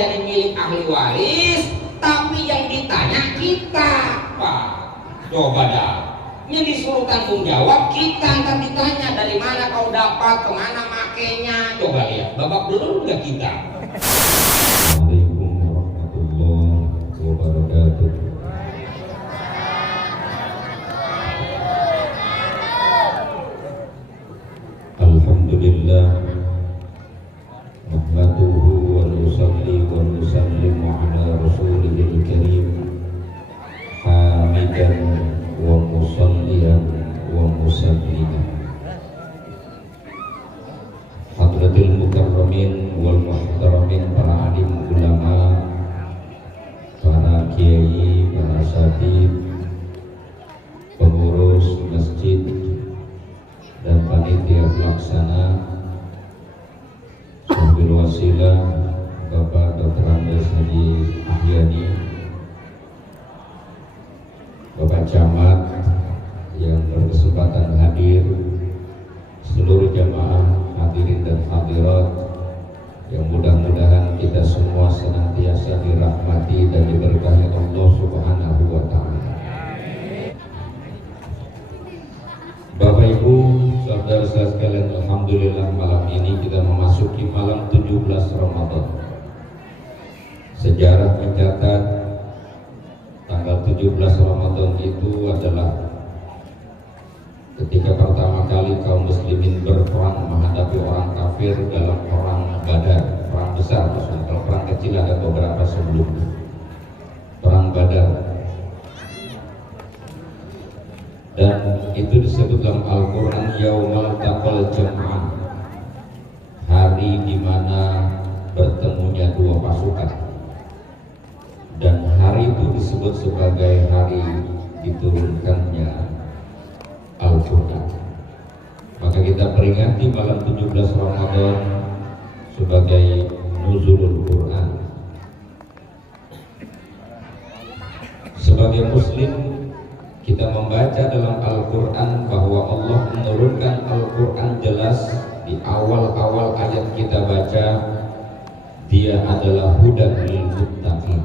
jadi milik ahli waris, tapi yang ditanya kita, Pak. Coba dah, yang disuruh tanggung jawab kita, ntar ditanya dari mana kau dapat, kemana makainya. Coba lihat, babak belur nggak kita. Assalamualaikum warahmatullahi wabarakatuh. Alhamdulillah, nahmaduhu wa nusalli wa nusallimu ala rasulihil karim, hamidan wa musalliyan wa musalliman. Hadratil mukarramin wal muhtaramin, para alim ulama, para kiai, para satib, pengurus masjid dan panitia pelaksana, Sahabil Wasilah Bapak Dr. Andes Haji Ahyani, Bapak Camat yang berkesempatan hadir, seluruh jamaah hadirin dan hadirat yang mudah-mudahan kita semua senantiasa dirahmati dan diberkahi Allah Subhanahu wa Ta'ala. Bapak Ibu, saudara-saudara sekalian, alhamdulillah malam ini kita memasuki malam 17 Ramadan. Sejarah mencatat tanggal 17 Ramadan itu adalah ketika pertama kali kaum muslimin berperang menghadapi orang kafir dalam perang Badar, perang besar. Kalau perang kecil ada beberapa sebelumnya. Perang Badar, dan itu disebut dalam Al-Quran Yaumal Taqal Jam'an, hari di mana bertemunya dua pasukan, dan hari itu disebut sebagai hari diturunkannya Al-Quran. Maka kita peringati malam 17 Ramadan sebagai Nuzulul Quran. Sebagai muslim, kita membaca dalam Al-Quran bahwa Allah menurunkan Al-Quran jelas di awal-awal ayat kita baca, dia adalah hudan lil muttaqin.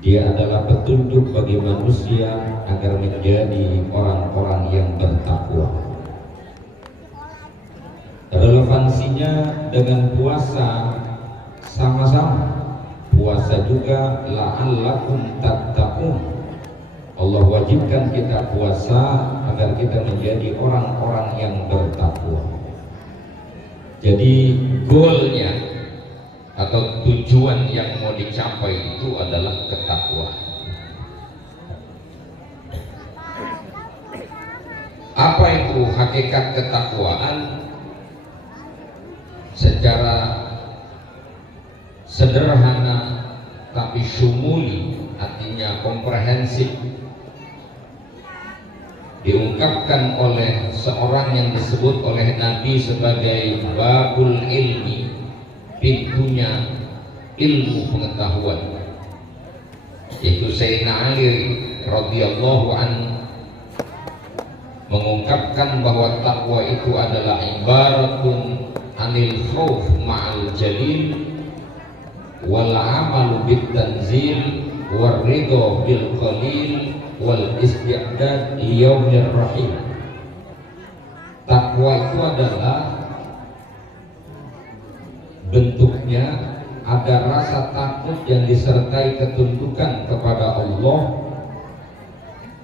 Dia adalah petunjuk bagi manusia agar menjadi orang-orang yang bertakwa. Relevansinya dengan puasa sama-sama. Puasa juga la'allakum tattaqun. Allah wajibkan kita puasa agar kita menjadi orang-orang yang bertakwa. Jadi goalnya atau tujuan yang mau dicapai itu adalah ketakwaan. Apa itu hakikat ketakwaan? Secara sederhana tapi syumuli, artinya komprehensif, diungkapkan oleh seorang yang disebut oleh Nabi sebagai babul ilmi, pintunya ilmu pengetahuan, yaitu Sayyidina Ali radhiyallahu anhu mengungkapkan bahwa takwa itu adalah ibaratun anil khauf ma'al jalil wal amalu bit tanzil war ridha bil qalil wal isti'dad liyaumir rahim. Takwa itu adalah bentuknya ada rasa takut yang disertai ketundukan kepada Allah,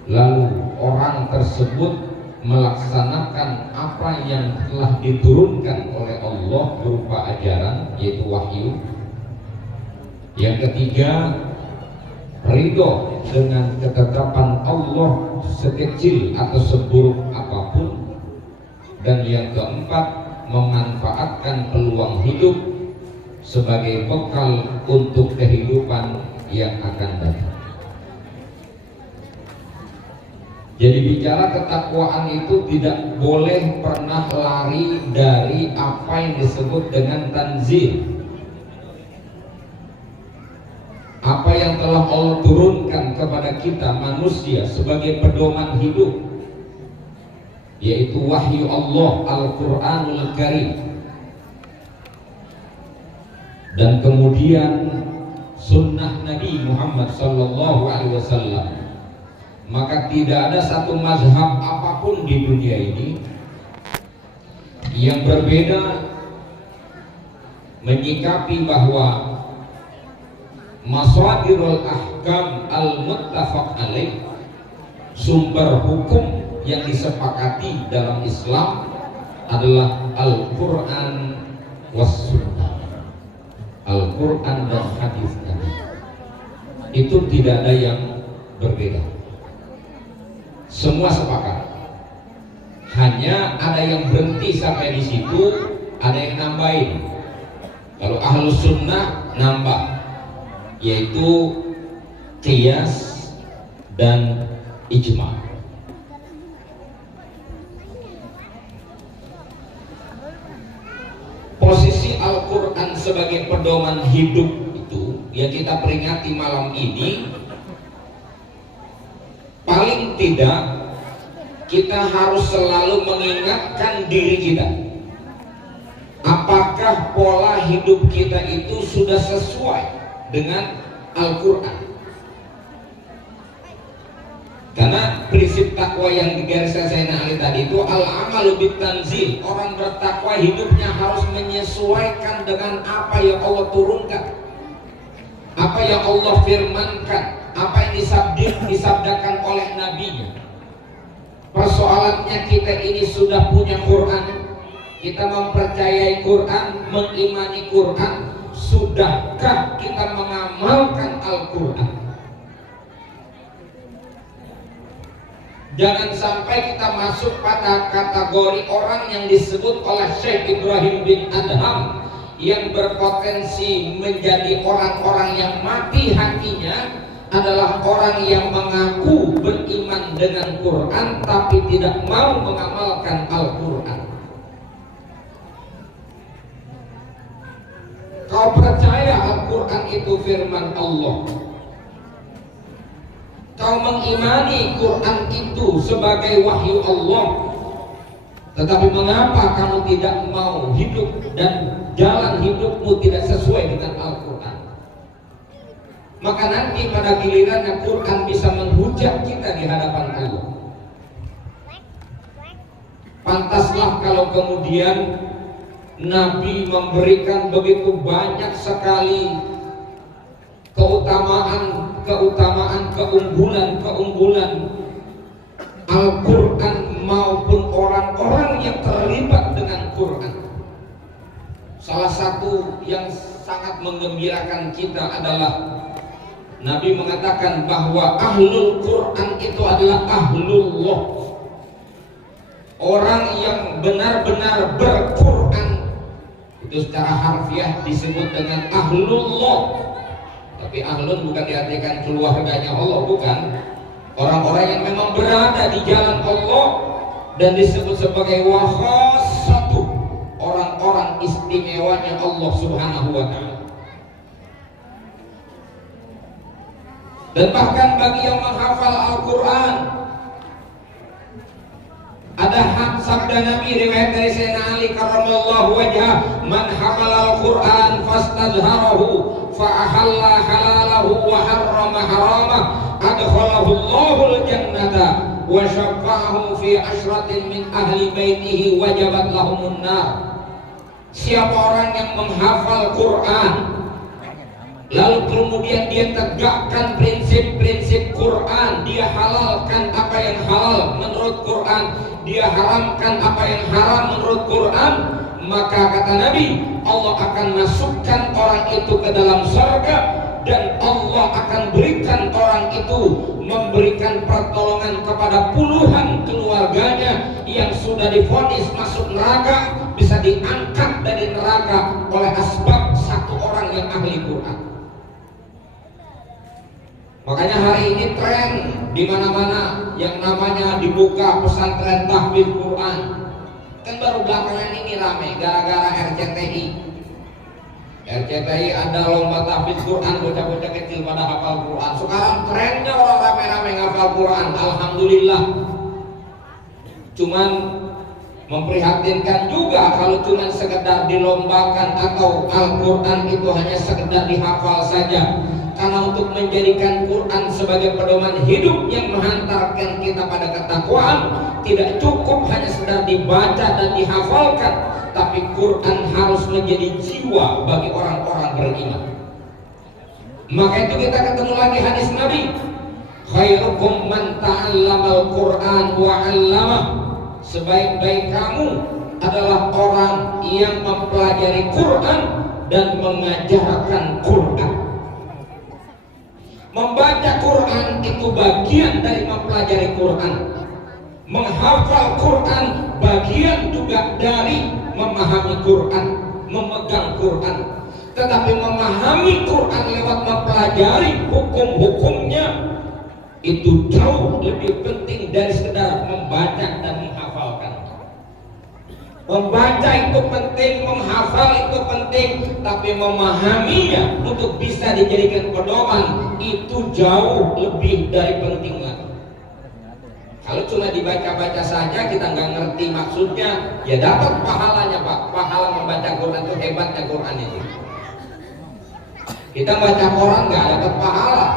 lalu orang tersebut melaksanakan apa yang telah diturunkan oleh Allah berupa ajaran, yaitu wahyu. Yang ketiga, ridho dengan ketetapan Allah sekecil atau seburuk apapun. Dan yang keempat, memanfaatkan peluang hidup sebagai bekal untuk kehidupan yang akan datang. Jadi bicara ketakwaan itu tidak boleh pernah lari dari apa yang disebut dengan tanzil. Apa yang telah Allah turunkan kepada kita manusia sebagai pedoman hidup, yaitu wahyu Allah Al-Quranul Karim. dan kemudian sunnah Nabi Muhammad sallallahu alaihi wasallam, maka tidak ada satu mazhab apapun di dunia ini yang berbeda menyikapi bahwa masadirul ahkam al-muttafaq alaih, sumber hukum yang disepakati dalam Islam adalah Al-Quran was sunnah, Al-Quran dan hadis Nabi. Itu tidak ada yang berbeda, semua sepakat. Hanya ada yang berhenti sampai di situ, ada yang nambahin. Kalau ahlus sunnah nambah, yaitu qiyas dan ijma. Posisi Al-Quran sebagai pedoman hidup itu yang kita peringati malam ini, paling tidak kita harus selalu mengingatkan diri kita, apakah pola hidup kita itu sudah sesuai dengan Al-Quran. Karena prinsip takwa yang digariskan Sayyidina Ali tadi itu al-amalu bitanzil, orang bertakwa hidupnya harus menyesuaikan dengan apa yang Allah turunkan, apa yang Allah firmankan, apa yang disabdakan oleh nabinya. Persoalannya kita ini sudah punya Quran, kita mempercayai Quran, mengimani Quran, sudahkah kita mengamalkan Al-Quran? Jangan sampai kita masuk pada kategori orang yang disebut oleh Syekh Ibrahim bin Adham, yang berpotensi menjadi orang-orang yang mati hatinya adalah orang yang mengaku beriman dengan Quran tapi tidak mau mengamalkan Al-Quran. Kau percaya Al-Quran itu firman Allah, kau mengimani Quran itu sebagai wahyu Allah, tetapi mengapa kamu tidak mau hidup dan jalan hidupmu tidak sesuai dengan Al-Quran? Maka nanti pada gilirannya Quran bisa menghujat kita di hadapan Allah. Pantaslah kalau kemudian Nabi memberikan begitu banyak sekali keutamaan, keunggulan Al-Quran maupun orang-orang yang terlibat dengan Quran. Salah satu yang sangat menggembirakan kita adalah Nabi mengatakan bahwa ahlul Quran itu adalah ahlullah, orang yang benar-benar berquran. Itu secara harfiah disebut dengan ahlullah. Tapi ahlun bukan diartikan keluarganya Allah, bukan. Orang-orang yang memang berada di jalan Allah dan disebut sebagai wakhassatu, orang-orang istimewanya Allah Subhanahu wa ta'ala. Dan bahkan bagi yang menghafal Al-Quran, ada hak sabda Nabi riwayat dari Sayyidina Ali karramallahu wajhah, man hamala Al-Quran fastadharahu fa'ahalla halalahu wa harrama haramah adkhalahu Allahul jannata wa syafa'ahu fi asyratin min ahli baitihi wajabat lahumun nar. Siapa orang yang menghafal Quran lalu kemudian dia tegakkan prinsip-prinsip Quran, dia halalkan apa yang halal menurut Quran, dia haramkan apa yang haram menurut Quran, maka kata Nabi, Allah akan masukkan orang itu ke dalam surga, dan Allah akan berikan orang itu, memberikan pertolongan kepada puluhan keluarganya yang sudah divonis masuk neraka, bisa diangkat dari neraka oleh asbab satu orang yang ahli Quran. Makanya hari ini tren di mana-mana yang namanya dibuka pesantren tahfidz Quran. Kan baru belakangan ini rame gara-gara RCTI. RCTI ada lomba tahfidz Quran, bocah-bocah kecil pada hafal Quran. Sekarang trennya orang rame-rame ngafal Quran. Alhamdulillah. Cuman Memprihatinkan juga kalau cuma sekedar dilombakan atau Al-Quran itu hanya sekedar dihafal saja. Karena untuk menjadikan Quran sebagai pedoman hidup yang menghantarkan kita pada ketakwaan, tidak cukup hanya sekedar dibaca dan dihafalkan, tapi Quran harus menjadi jiwa bagi orang-orang beriman. Maka itu kita ketemu lagi hadis Nabi, khairukum man ta'allamal Quran wa 'allamah. Sebaik-baik kamu adalah orang yang mempelajari Quran dan mengajarkan Quran. Membaca Quran itu bagian dari mempelajari Quran. Menghafal Quran bagian juga dari memahami Quran, memegang Quran. Tetapi memahami Quran lewat mempelajari hukum-hukumnya itu jauh lebih penting dari sekedar membaca dan menghafalkan. Membaca itu penting, menghafal itu penting, tapi memahaminya untuk bisa dijadikan pedoman itu jauh lebih dari penting lagi. Kalau cuma dibaca-baca saja kita nggak ngerti maksudnya, ya dapat pahalanya Pak. Pahala membaca Quran itu hebatnya Quran ini. Kita baca Quran nggak dapat pahala,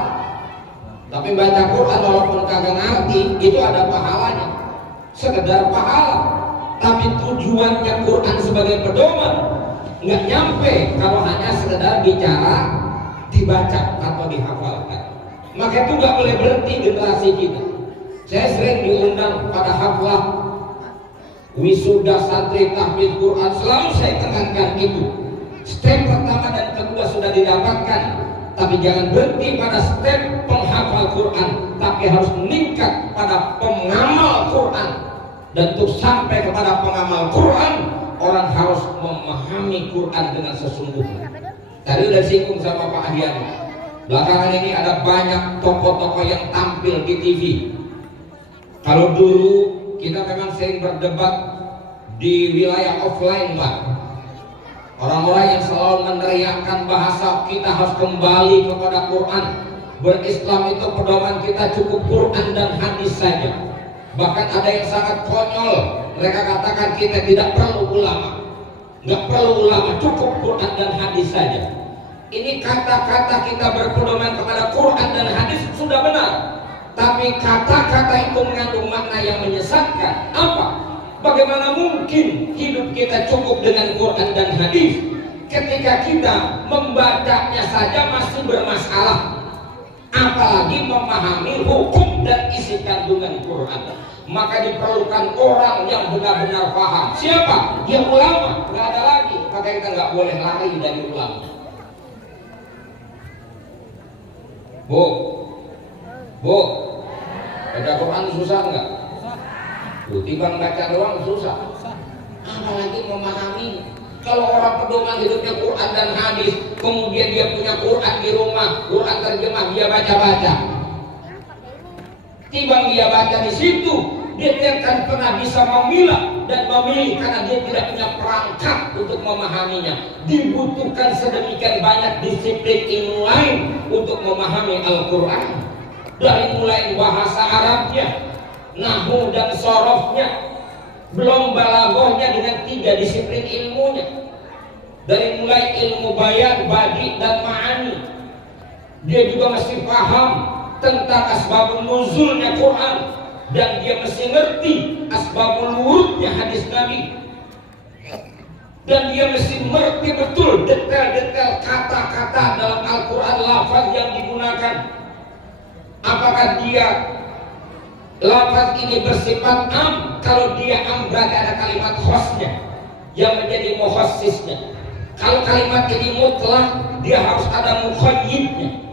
tapi baca Quran walaupun kagak ngerti itu ada pahalanya, sekedar pahala. Tapi tujuannya Quran sebagai pedoman nggak nyampe kalau hanya sekedar bicara, dibaca atau dihafalkan. Maka itu nggak boleh berhenti generasi kita. Saya sering diundang pada haflah wisuda santri tahfidz Quran, selalu saya tekankan itu. Step pertama dan kedua sudah didapatkan, tapi jangan berhenti pada step penghafal Quran, tapi harus meningkat pada pengamal Quran. Dan untuk sampai kepada pengamal Quran, orang harus memahami Quran dengan sesungguhnya. Tadi udah singgung sama Pak Ahdian. Belakangan ini ada banyak tokoh-tokoh yang tampil di TV. Kalau dulu kita memang sering berdebat di wilayah offline, Pak. Orang-orang yang selalu meneriakkan bahasa kita harus kembali kepada Quran. Berislam itu pedoman kita cukup Quran dan hadis saja. Bahkan ada yang sangat konyol, mereka katakan kita tidak perlu ulama, nggak perlu ulama, cukup Quran dan hadis saja. Ini kata-kata kita berpedoman kepada Quran dan hadis sudah benar, tapi kata-kata itu mengandung makna yang menyesatkan. Apa? Bagaimana mungkin hidup kita cukup dengan Quran dan hadis ketika kita membacanya saja masih bermasalah, apalagi memahami hukum dan isi kandungan Quran. Maka diperlukan orang yang benar-benar paham. Siapa? Ya ulama. Nggak ada lagi. Maka kita nggak boleh lari dari ulama. Bu, baca Quran susah nggak? Timbang baca doang susah. Apalagi memahami. Kalau orang pedoman hidupnya Quran dan hadis, kemudian dia punya Quran di rumah, Quran terjemah, dia baca-baca. Timbang dia baca di situ, dia tidak akan pernah bisa memilah dan memilih karena dia tidak punya perangkat untuk memahaminya. Dibutuhkan sedemikian banyak disiplin ilmu lain untuk memahami Al-Quran. Dari mulai bahasa Arabnya, nahwu dan sorofnya, belum balaghahnya dengan 3 disiplin ilmunya. Dari mulai ilmu bayan, badi dan ma'ani, dia juga mesti paham tentang asbabun nuzulnya Quran, dan dia mesti ngerti asbabul wurudnya hadis Nabi, dan dia mesti mengerti betul detail-detail kata-kata dalam Al-Quran, lafaz yang digunakan. Apakah dia lafaz ini bersifat am? Kalau dia am berarti ada kalimat khosnya yang menjadi mukhassisnya. Kalau kalimat ini mutlak, dia harus ada mukhayyidnya.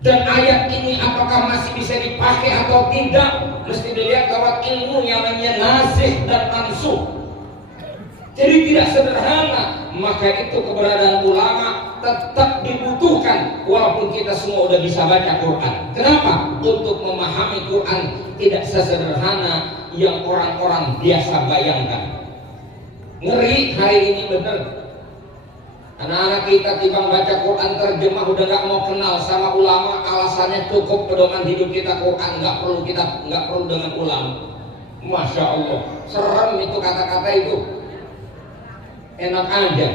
Dan ayat ini apakah masih bisa dipakai atau tidak, mesti dilihat lewat ilmu yang namanya nasikh dan mansukh. Jadi tidak sederhana. Maka itu keberadaan ulama tetap dibutuhkan walaupun kita semua udah bisa baca Quran. Kenapa? Untuk memahami Quran tidak sesederhana yang orang-orang biasa bayangkan. Ngeri hari ini bener. Anak-anak kita timbang baca Quran terjemah udah nggak mau kenal sama ulama, alasannya cukup pedoman hidup kita Quran, nggak perlu dengan ulama. Masya Allah, serem itu kata-kata itu. Enak aja.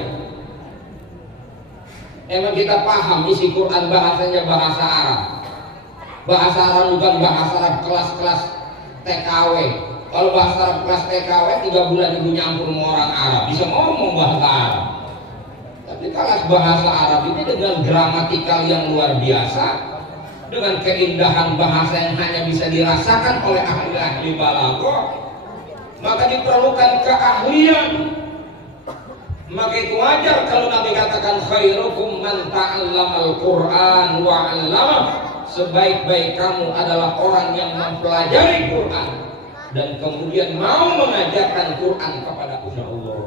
Emang kita paham isi Quran bahasanya bahasa Arab. Bahasa Arab bukan bahasa Arab kelas-kelas TKW. Kalau bahasa Arab kelas TKW 3 bulan ibu nyampur sama orang Arab, bisa ngomong bahasa Arab. Tapi kelas bahasa Arab ini dengan gramatikal yang luar biasa, dengan keindahan bahasa yang hanya bisa dirasakan oleh ahli-ahli balaghah, maka diperlukan keahlian. Maka itu wajar kalau Nabi katakan khairukum man ta'allamal Qur'an wa 'allamah. Sebaik-baik kamu adalah orang yang mempelajari Quran dan kemudian mau mengajarkan Quran kepada Allah.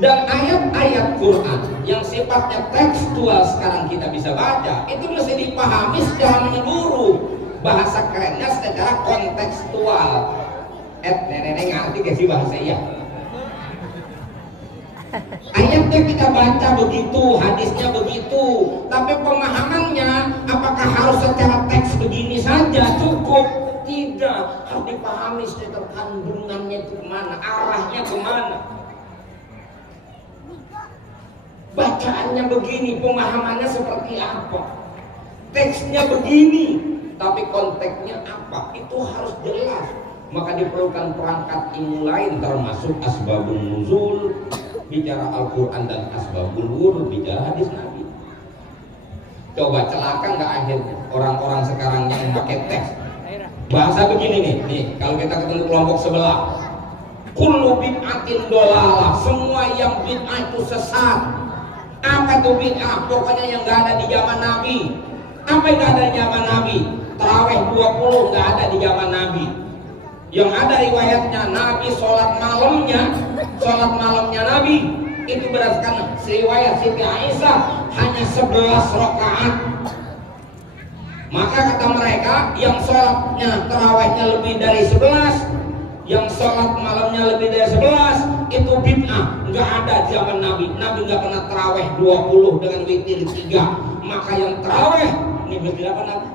Dan ayat-ayat Quran yang sifatnya tekstual sekarang kita bisa baca, itu mesti dipahami secara menyeluruh. Bahasa kerennya secara kontekstual. Nenek ngerti gak sih bahasa iya? Ayatnya kita baca begitu, hadisnya begitu, tapi pemahamannya apakah harus secara teks begini saja cukup? Tidak, harus dipahami secara kandungannya itu kemana, arahnya kemana. Bacaannya begini, pemahamannya seperti apa, teksnya begini, tapi konteksnya apa, itu harus jelas. Maka diperlukan perangkat ilmu lain, termasuk asbabun nuzul, bicara Al-Quran, dan asbabul wurud, bicara hadis Nabi. Coba celaka nggak akhirnya orang-orang sekarang yang pakai teks bahasa begini nih, kalau kita ketemu kelompok sebelah, kullu bid'atin dolalah, semua yang bid'ah itu sesat. Apa itu bid'ah? Pokoknya yang nggak ada di zaman Nabi. Apa yang nggak ada di zaman Nabi? Taraweh 20 nggak ada di zaman Nabi. Yang ada riwayatnya Nabi sholat malamnya Nabi itu berdasarkan riwayat Siti Aisyah hanya 11 rakaat. Maka kata mereka yang sholatnya tarawehnya lebih dari 11, yang sholat malamnya lebih dari 11 itu bid'ah, nggak ada zaman Nabi. Nabi nggak pernah taraweh 20 dengan witir 3. Maka yang taraweh ini masjid apa Nabi?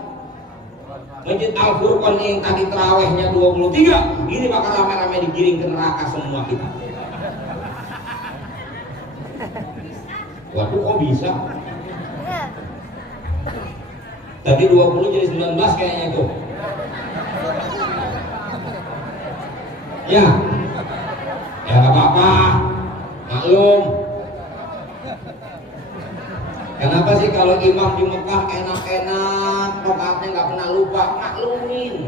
Masjid Al-Furqan yang tadi tarawehnya 23, ini bakal rame-rame digiring ke neraka semua kita. Waduh, kok bisa? Tadi 20 jadi 19 kayaknya itu. Ya nggak apa-apa, maklum. Kenapa sih kalau imam di Mekah enak-enak, rakaatnya nggak pernah lupa, maklumin.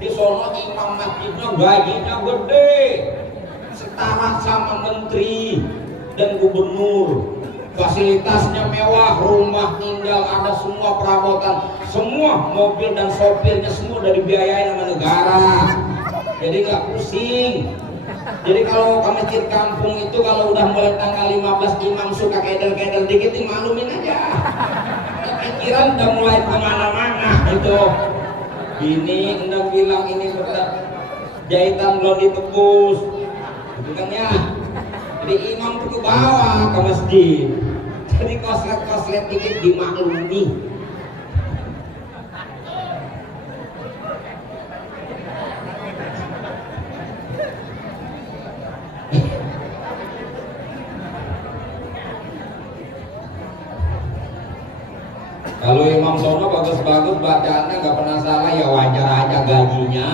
Di sono imam masjidnya gajinya gede, setara sama menteri dan gubernur. Fasilitasnya mewah, rumah tinggal ada semua, perabotan, semua mobil dan sopirnya semua udah dibiayain sama negara. Jadi nggak pusing. Jadi kalau ke masjid kampung itu kalau udah mulai tanggal 15 imam suka kedel-kedel dikit, maklumin aja. Pikiran udah mulai kemana-mana itu. Ini hendak bilang ini berat, jahitan belum ditebus, gitu kan ya. Jadi imam tuh ke bawah ke masjid. Jadi koslet-koslet dikit dimaklumi. Kalau imam sono bagus-bagus bacaannya nggak pernah salah, ya wajar aja gajinya.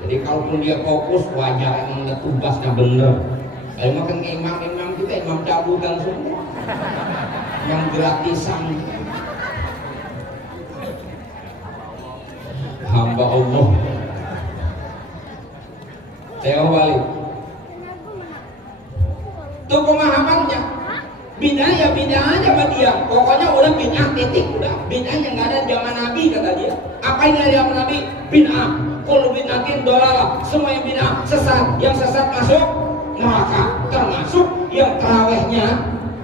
Jadi kalaupun dia fokus wajar, emang tugasnya bener. Kalau makan imam kita imam cabutan semua, yang gratisan. Hamba Allah. Saya balik. Itu pemahamannya. Bid'ah ya bid'ah aja sama dia. Pokoknya udah bid'ah titik, udah. Bid'ah yang nggak ada zaman Nabi kata dia. Apa yang ada zaman Nabi? Bid'ah. Kullu bid'atin dolalah. Semua yang bid'ah sesat. Yang sesat masuk neraka. Termasuk yang tarawehnya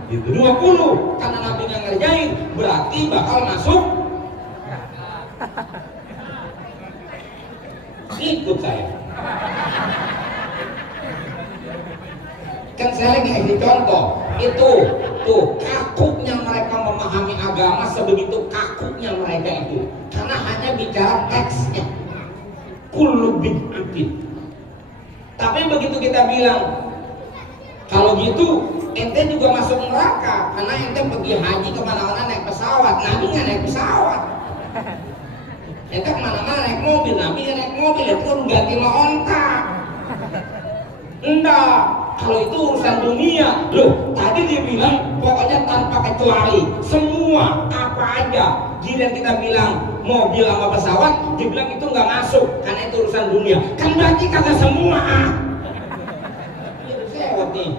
20 karena Nabi yang ngerjain, berarti bakal masuk. Ikut saya. Kan saya lagi kasih contoh. Itu tuh kakuknya mereka memahami agama, sebegitu kakuknya mereka itu. Karena hanya bicara teksnya. Kullu bid'atin. Tapi begitu kita bilang kalau gitu ente juga masuk neraka karena ente pergi haji kemana-mana naik pesawat, Nabi nggak naik pesawat. Ente kemana-mana naik mobil, Nabi nggak naik mobil, itu ganti sama onta. Enggak, kalau itu urusan dunia. Loh, tadi dia bilang pokoknya tanpa kecuali, semua apa aja. Giliran kita bilang mobil sama pesawat, dia bilang itu nggak masuk karena itu urusan dunia. Kan berarti kagak semua. Itu sewot nih.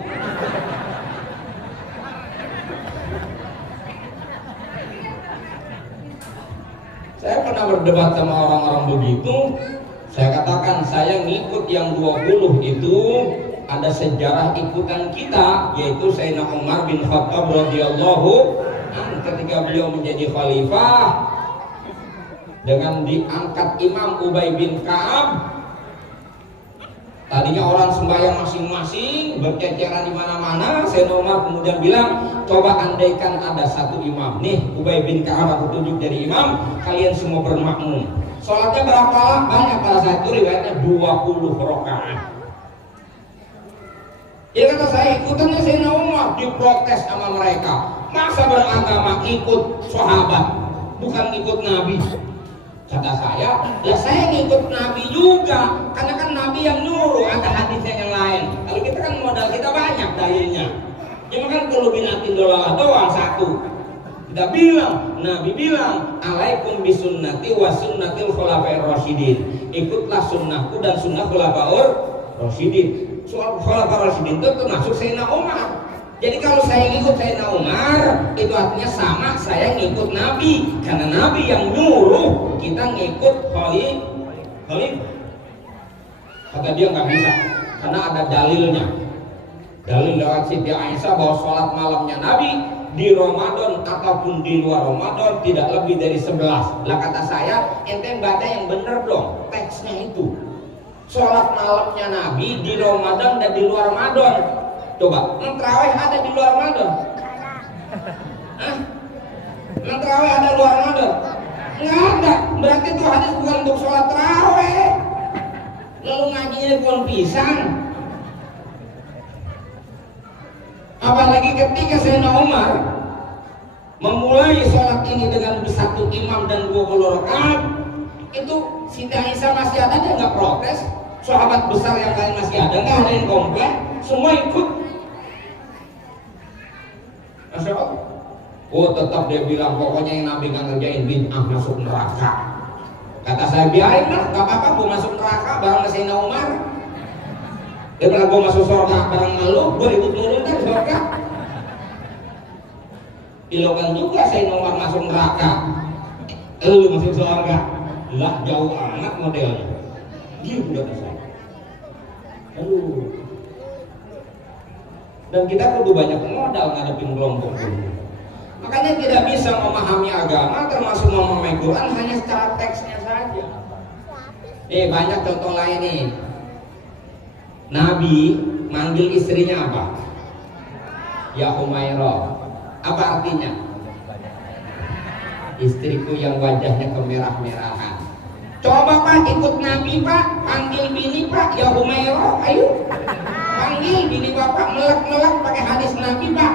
Saya pernah berdebat sama orang-orang begitu. Saya katakan saya ngikut yang 20 itu ada sejarah ikutan kita, yaitu Sayyidina Umar bin Khattab radhiyallahu anhu ketika beliau menjadi khalifah dengan diangkat Imam Ubay bin Ka'ab. Tadinya orang sembahyang masing-masing berceceran di mana-mana. Sayyidina Umar kemudian bilang, coba andaikan ada satu imam nih, Ubay bin Ka'ab aku tunjuk dari imam, kalian semua bermakmum. Sholatnya berapa? Banyak, pada saat itu riwayatnya 20 rakaat. Ya kata saya ikutannya Sayyidina Umar, diprotes sama mereka. Masa beragama ikut sahabat, bukan ikut Nabi? Kata saya, ya saya ngikut Nabi juga, karena kan Nabi yang nyuruh, ada hadisnya yang lain. Kalau kita kan modal kita banyak dalilnya. Cuma kan perlu binatin doang satu. Kita bilang, Nabi bilang, alaikum bisunnati wa sunnatil khulafair rasyidin. Ikutlah sunnahku dan sunnah khulafaur rasyidin. Soal khulafaur rasyidin itu termasuk Sayyidina Umar. Jadi kalau saya ngikut Sayyidina Umar, itu artinya sama saya ngikut Nabi. Karena Nabi yang nyuruh, kita ngikut khalifah. Kata dia nggak bisa, karena ada dalilnya. Dalil lewat Siti Aisyah bahwa sholat malamnya Nabi di Ramadan ataupun di luar Ramadan tidak lebih dari 11. Lah kata saya, ente baca yang bener dong, teksnya itu. Sholat malamnya Nabi di Ramadan dan di luar Ramadan. Coba, terawih ada di luar Ramadan? Hah? Terawih ada luar Ramadan? Nggak ada, berarti itu hadis bukan untuk sholat terawih. Lalu ngajinya di pohon pisang. Apalagi ketika Sayyidina Umar memulai sholat ini dengan satu imam dan 20 rakaat, itu Siti Aisyah masih ada, dia nggak protes. Sahabat besar yang lain masih ada, nggak ada yang komplain, semua ikut. Masya Allah. Oh tetap dia bilang pokoknya yang Nabi nggak ngerjain bid'ah masuk neraka. Kata saya biarin lah, nggak apa-apa, gue masuk neraka bareng Sayyidina Umar. Daripada gue masuk surga bareng lu, gue ikut nurunkan surga. Ilokan juga Sayyidina Umar masuk neraka, lu masuk surga. Lah jauh amat modelnya. Gitu kata saya. Aduh. Dan kita perlu banyak modal ngadepin kelompok ini. Makanya tidak bisa memahami agama termasuk memahami Quran hanya secara teksnya saja. Banyak contoh lain nih. Nabi manggil istrinya apa? Ya Humairah. Apa artinya? Istriku yang wajahnya kemerah-merahan. Coba Pak ikut Nabi Pak, panggil bini Pak, ya Humairah, ayo. Panggil bini Bapak, melek-melek pakai hadis Nabi Pak.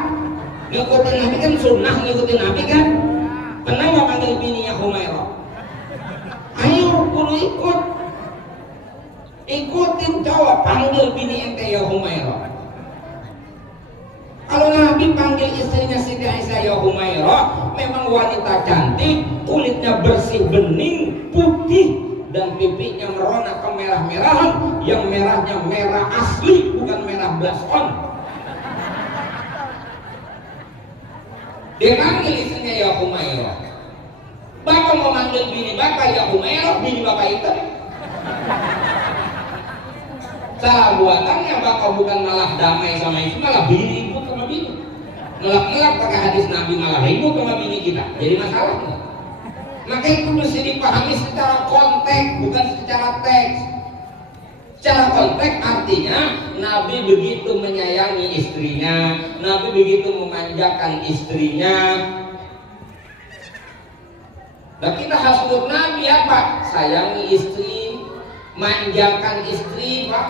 Ngikutin Nabi kan sunnah, ngikutin Nabi kan. Pernah nggak panggil bininya Humairah? Ayo, kudu ikut. Ikutin cowok, panggil bini ente ya Humairah. Kalau Nabi panggil istrinya Siti Aisyah ya Humairah, memang wanita cantik, kulitnya bersih bening, putih, dan pipinya merona kemerah-merahan, yang merahnya merah asli, bukan merah blush on. Dia panggil istrinya ya Humairah. Bapak mau manggil bini bapak ya Humairah, bini bapak itu. Salah buatannya bapak bukan malah damai sama istri, malah bini ribut sama bini. Ngelak-ngelak pakai hadis Nabi malah ribut sama bini kita. Jadi masalah enggak? Maka itu mesti dipahami secara konteks, bukan secara teks. Secara konteks artinya Nabi begitu menyayangi istrinya, Nabi begitu memanjakan istrinya. Nah kita harus ikut Nabi apa? Sayangi istri, manjakan istri, Pak.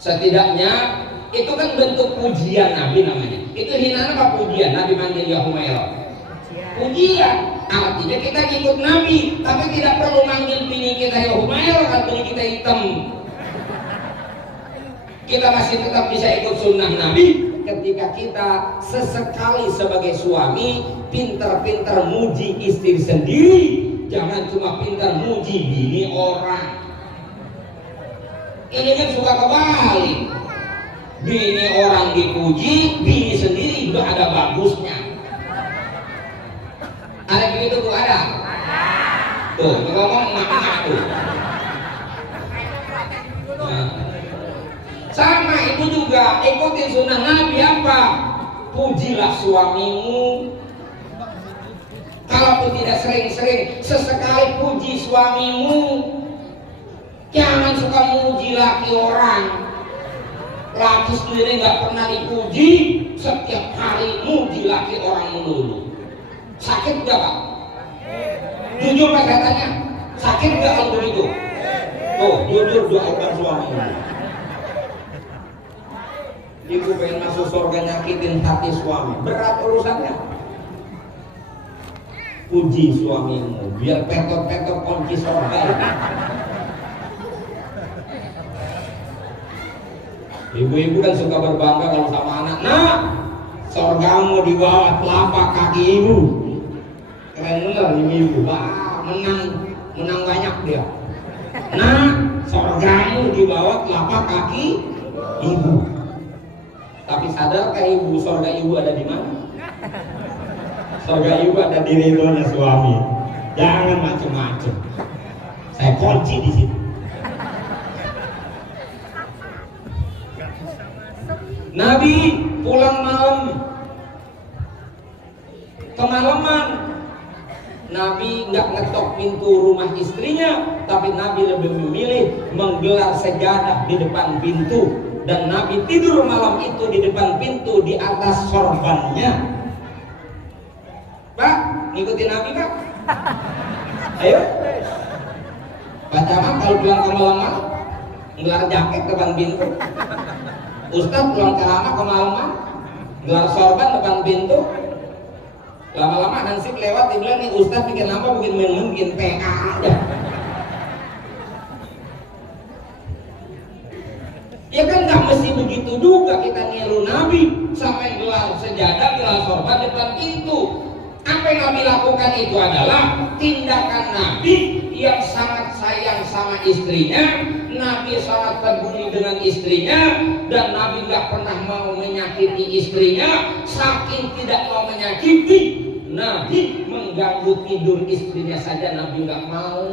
Setidaknya itu kan bentuk pujian Nabi namanya. Itu hinaan apa pujian? Nabi manggil ya Humairah. Pujian. Artinya kita ikut Nabi, tapi tidak perlu manggil bini kita ya Humairah kalau bini kita hitam. Kita masih tetap bisa ikut sunnah Nabi ketika kita sesekali sebagai suami pintar-pintar muji istri sendiri, jangan cuma pintar muji bini orang. Ini kan suka kebalik, bini orang dipuji, bini sendiri juga ada bagusnya. Ada begitu tuh, ada? Tuh, ngomong emak-emak tuh. Nah. Sama itu juga ikutin sunnah Nabi apa? Pujilah suamimu. Kalaupun tidak sering-sering, sesekali puji suamimu. Jangan suka muji laki orang. Laki sendiri nggak pernah dipuji, setiap hari muji laki orang melulu. Sakit nggak Pak? Jujur Pak saya tanya, sakit nggak kalau begitu? Oh, jujur doakan suamimu. Ibu pengen masuk surga nyakitin hati suami, berat urusannya. Puji suamimu biar petot-petot kunci surga. Ibu-ibu kan suka berbangga kalau sama anak. Nah, surgamu di bawah telapak kaki ibu. Keren bener ini ibu. Wah, menang banyak dia. Nah, surgamu di bawah telapak kaki ibu. Tapi sadarkah ibu surga ibu ada di mana? Surga ibu ada di ridhonya suami. Jangan macem-macem. Saya kunci di situ. Nabi pulang malam, kemalaman. Nabi nggak ngetok pintu rumah istrinya, tapi Nabi lebih memilih menggelar sejadah di depan pintu. Dan Nabi tidur malam itu di depan pintu di atas sorbannya. Pak, ngikutin Nabi Pak? Ayo. Pak Camat kalau pulang ke malam gelar jaket depan pintu. Ustadz pulang ceramah ke malam gelar sorban depan pintu. Lama-lama Hansip lewat dia bilang nih Ustadz bikin apa? Bikin main-main, bikin PA aja. Ya kan nggak mesti begitu juga kita niru Nabi sampai gelar sejadah, gelar sorban depan pintu. Apa yang Nabi lakukan itu adalah tindakan Nabi yang sangat sayang sama istrinya. Nabi sangat peduli dengan istrinya dan Nabi nggak pernah mau menyakiti istrinya. Saking tidak mau menyakiti, Nabi mengganggu tidur istrinya saja Nabi nggak mau.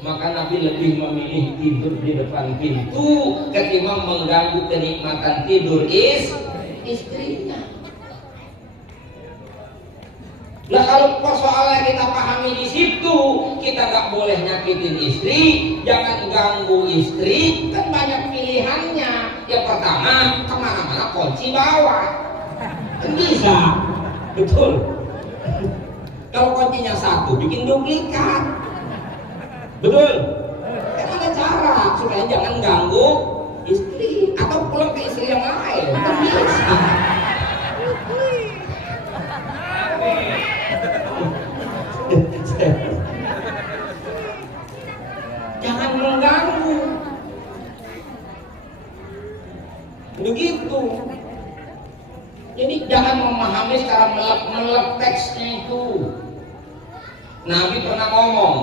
Maka Nabi lebih memilih tidur di depan pintu ketimbang mengganggu kenikmatan tidur istrinya. Nah kalau persoalan kita pahami di situ, kita nggak boleh nyakitin istri, jangan ganggu istri, kan banyak pilihannya. Yang pertama, kemana-mana kunci bawa, kan bisa, betul. Kalau kuncinya satu, bikin duplikat. Betul. Kan ada cara supaya jangan ganggu istri atau pulang ke istri yang lain. Kan bisa. Jangan mengganggu. Begitu. Jadi jangan memahami secara melep teksnya itu. Nabi pernah ngomong,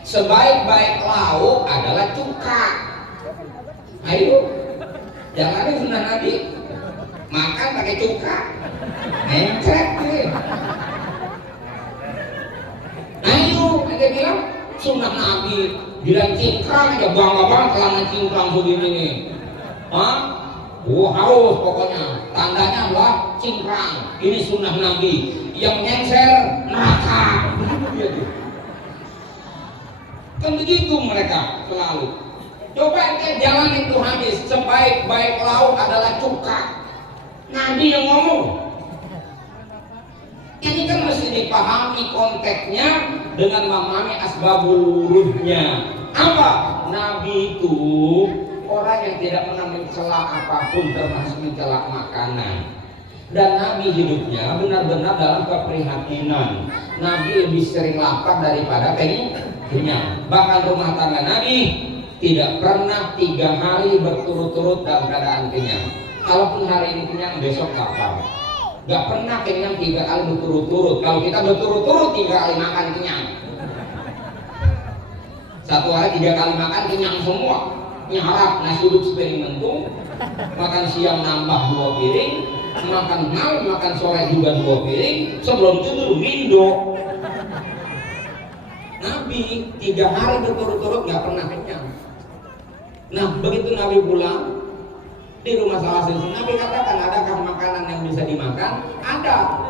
sebaik-baik lauk adalah cuka. Ayo, jangan sunnah Nabi makan pakai cuka, encret nih. Ayo, dia bilang sunnah Nabi bilang cingkrang aja bangga banget celana cingkrang begini nih. Hah? Harus pokoknya tandanya adalah cingkrang. Ini sunnah Nabi. Yang nyengser neraka. Begitu dia tuh. Kan begitu mereka selalu. Coba kita jalan itu hadis, sebaik-baik lauk adalah cuka. Nabi yang ngomong. Ini kan mesti dipahami konteksnya dengan memahami asbabul wurudnya. Apa? Nabi itu orang yang tidak pernah mencela apapun, termasuk mencela makanan. Dan Nabi hidupnya benar-benar dalam keprihatinan. Nabi lebih sering lapar daripada kenyang. Bahkan rumah tangga Nabi tidak pernah 3 hari berturut-turut dalam keadaan kenyang. Kalaupun hari ini kenyang, besok lapar. Gak pernah kenyang 3 kali berturut-turut. Kalau kita berturut-turut 3 kali makan kenyang. 1 hari 3 kali makan kenyang semua. Nyarap nasi uduk sepiring mentung, makan siang nambah 2 piring, makan malam, makan sore juga 2 piring, sebelum tidur mindo. Nabi 3 hari berturut-turut nggak pernah kenyang. Nah, begitu Nabi pulang di rumah salah satu Nabi katakan, adakah makanan yang bisa dimakan? Ada.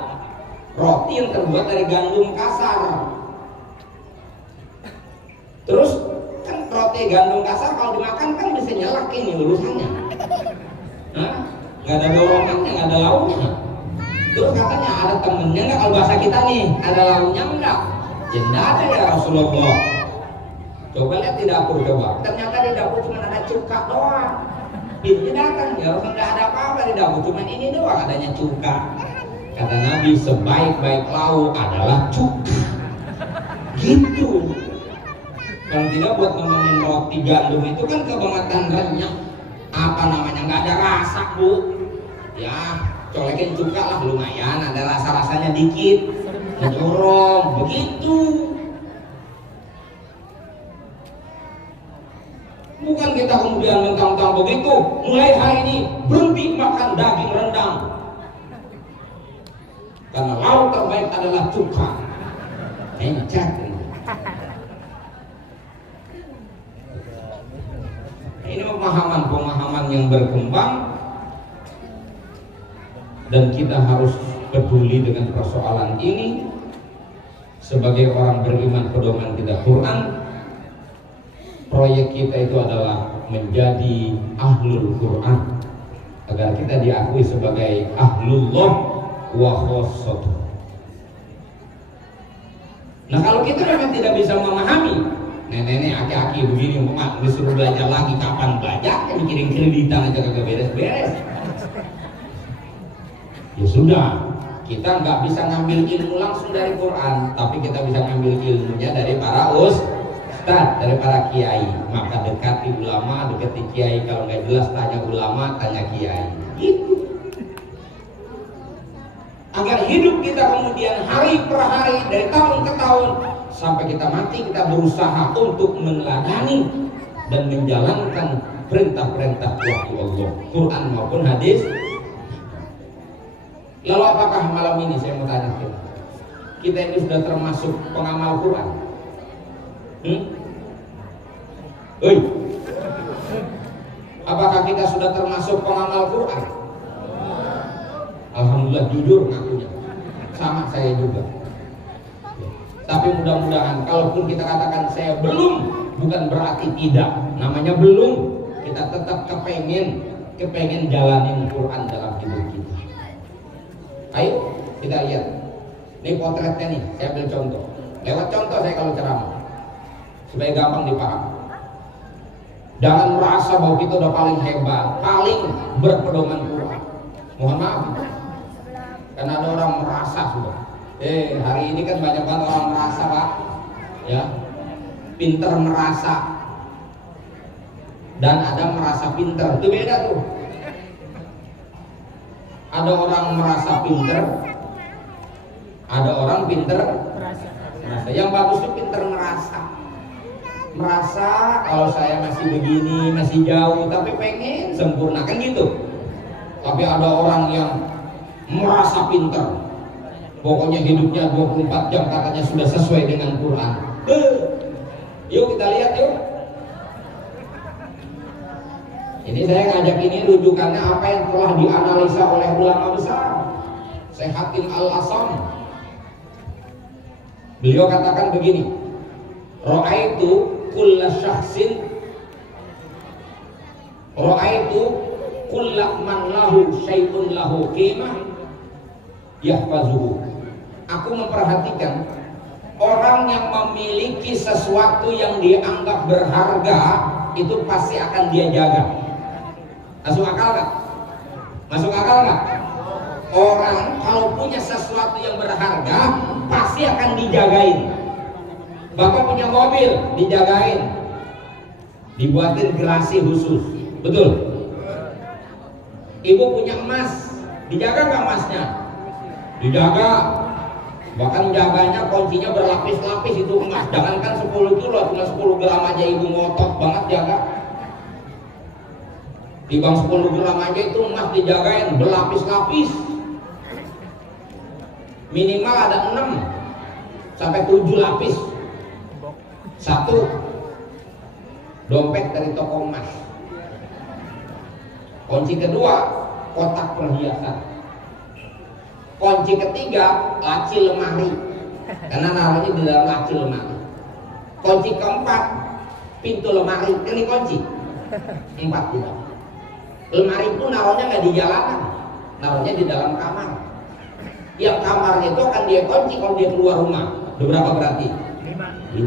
Roti yang terbuat dari gandum kasar. Terus kan roti gandum kasar kalau dimakan kan bisa nyelak ini urusannya. Nggak ada dorongannya, nggak ada lauknya. Terus katanya ada temennya nggak, kalau bahasa kita nih ada lauknya enggak? Ya enggak ada ya Rasulullah. Coba lihat di dapur coba. Ternyata di dapur cuma ada cuka doang. Dia datang ya Rasul, nggak ada apa-apa di dapur, cuma ini doang adanya cuka. Kata Nabi, sebaik-baik lauk adalah cuka. Gitu. Kalau tidak buat nemenin roti gandum itu kan kebangetan renyah. Apa namanya, nggak ada rasa bu. Ya colekin cuka lah lumayan, ada rasa-rasanya dikit, ngedorong begitu. Bukan kita kemudian mentang-mentang begitu, mulai hari ini berhenti makan daging rendang karena lauk terbaik adalah cuka. Encak. Ini pemahaman yang berkembang dan kita harus peduli dengan persoalan ini sebagai orang beriman pedoman kita Quran. Proyek kita itu adalah menjadi ahlul Quran agar kita diakui sebagai ahlullah wa khassatuh. Nah, kalau kita memang tidak bisa memahami, nenek-nenek aki-aki begini mak disuruh belajar lagi, kapan belajar? Mikirin kreditan aja kagak beres-beres. Ya sudah, kita nggak bisa ngambil ilmu langsung dari Quran, tapi kita bisa ngambil ilmunya dari para ustaz, dari para kiai. Maka dekati ulama, dekati kiai. Kalau nggak jelas tanya ulama, tanya kiai. Gitu. Agar hidup kita kemudian hari per hari, dari tahun ke tahun, sampai kita mati kita berusaha untuk meneladani dan menjalankan perintah-perintah wahyu Allah, Quran maupun hadis. Lalu apakah malam ini saya mau tanya kita ini sudah termasuk pengamal Quran? Apakah kita sudah termasuk pengamal Quran? Alhamdulillah, jujur ngakunya. Sama saya juga. Tapi mudah-mudahan kalaupun kita katakan saya belum, bukan berarti tidak. Namanya belum, kita tetap kepengen jalanin Quran dalam hidup kita. Ayo kita lihat. Ini potretnya nih, saya ambil contoh. Lewat contoh saya kalau ceramah, supaya gampang dipahami. Jangan merasa bahwa kita udah paling hebat, paling berpedoman Quran. Mohon maaf, karena ada orang merasa sudah. Hari ini kan banyak banget orang merasa pak, ya, pinter merasa, dan ada merasa pinter, itu beda tuh. Ada orang merasa pinter, ada orang pinter merasa. Yang bagus itu pinter merasa. Merasa kalau saya masih begini, masih jauh, tapi pengen sempurna kan gitu. Tapi ada orang yang merasa pinter, pokoknya hidupnya 24 jam katanya sudah sesuai dengan Quran. Yuk kita lihat yuk. Ini saya ngajak ini rujukannya apa yang telah dianalisa oleh ulama besar, Syekhatin Al-Asam. Beliau katakan begini, ra'aitu kulla syahsin, ra'aitu kulla man lahu syai'un lahu qimah yahfazuhu aku memperhatikan orang yang memiliki sesuatu yang dianggap berharga itu pasti akan dia jaga. Masuk akal nggak? Masuk akal nggak? Orang kalau punya sesuatu yang berharga pasti akan dijagain. Bapak punya mobil, dijagain, dibuatin gerasi khusus, betul? Ibu punya emas, dijaga nggak emasnya? Dijaga. Bahkan jaganya kuncinya berlapis-lapis itu emas. Jangankan 10 kilo, cuma 10 gram aja ibu ngotot banget jaga. Di bang 10 gram aja itu emas dijagain berlapis-lapis. Minimal ada 6 sampai 7 lapis. 1 dompet dari toko emas. Kunci kedua kotak perhiasan. Kunci ketiga laci lemari, karena naruhnya di dalam laci lemari. Kunci keempat pintu lemari, ini kunci 4 juga. Lemari itu naruhnya nggak di jalanan, naruhnya di dalam kamar. Yang kamarnya itu akan dia kunci kalau dia keluar rumah. Berapa berarti? 5.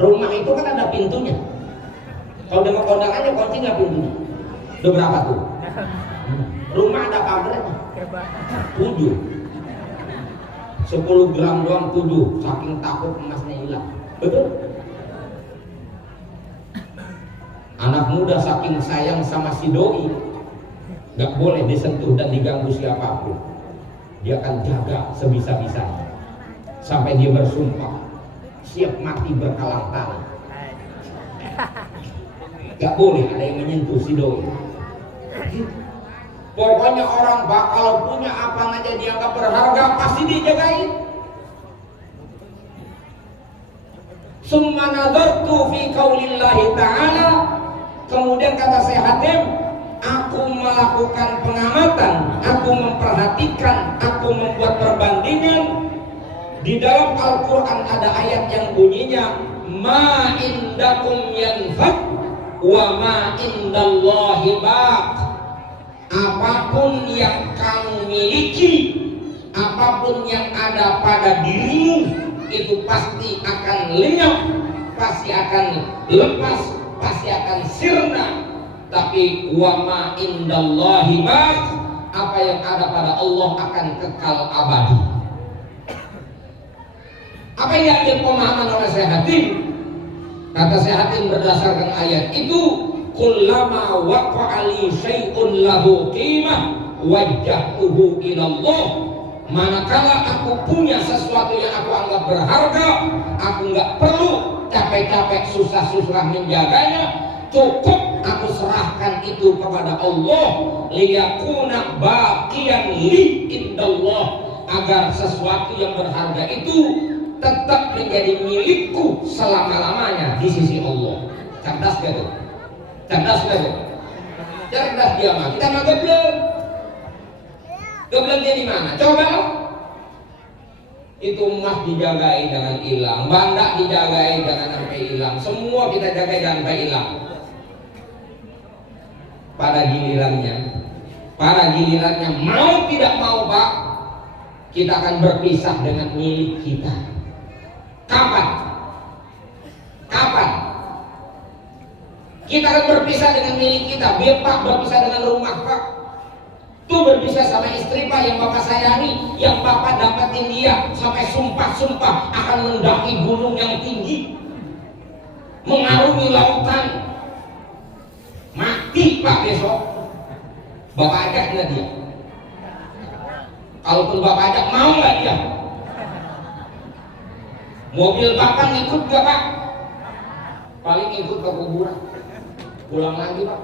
Rumah itu kan ada pintunya. Kalau dengan kondangannya kunci nggak pintunya. Berapa tuh? Rumah ada kamarnya 7. 10 gram doang 7. Saking takut emasnya hilang. Betul? Anak muda saking sayang sama si doi, nggak boleh disentuh dan diganggu siapapun. Dia akan jaga sebisa-bisanya sampai dia bersumpah siap mati berkalang tangan. Gak boleh ada yang menyentuh si doi. Pokoknya orang bakal punya apa aja dianggap berharga pasti dijagain. Summa nadartu fi qaulillahi ta'ala, kemudian kata Syekh Hatim, aku melakukan pengamatan, aku memperhatikan, aku membuat perbandingan. Di dalam Al-Quran ada ayat yang bunyinya ma indakum yanfad wa ma indallahi baq. Apapun yang kamu miliki, apapun yang ada pada dirimu, itu pasti akan lenyap, pasti akan lepas, pasti akan sirna. Tapi wa ma indallahi baq, apa yang ada pada Allah akan kekal abadi. Apa yang diambil pemahaman oleh Syekh Hatim? Kata Syekh Hatim berdasarkan ayat itu, kullama waqa'ali syai'un lahu qimah wajjahtuhu ilallah. Manakala aku punya sesuatu yang aku anggap berharga, aku nggak perlu capek-capek susah-susah menjaganya, cukup aku serahkan itu kepada Allah, liyakuna baqiyan li indallah, agar sesuatu yang berharga itu tetap menjadi milikku selama-lamanya di sisi Allah. Cerdas gak tuh? Cerdas gak tuh? Cerdas dia mah. Kita mah geblek. Gebleknya di mana? Coba. Itu emas dijagain jangan hilang, banda dijagain jangan sampai hilang, semua kita jaga jangan sampai hilang. Pada gilirannya mau tidak mau Pak, kita akan berpisah dengan milik kita. Kapan? Kita akan berpisah dengan milik kita. Biar Pak berpisah dengan rumah Pak. Tuh berpisah sama istri Pak yang Bapak sayangi, yang Bapak dapatin dia sampai sumpah-sumpah akan mendaki gunung yang tinggi, mengarungi lautan. Mati Pak besok. Bapak ajak nggak dia? Kalaupun Bapak ajak, mau nggak dia? Mobil Bapak ngikut gak Pak? Paling ikut ke kuburan, pulang lagi Pak.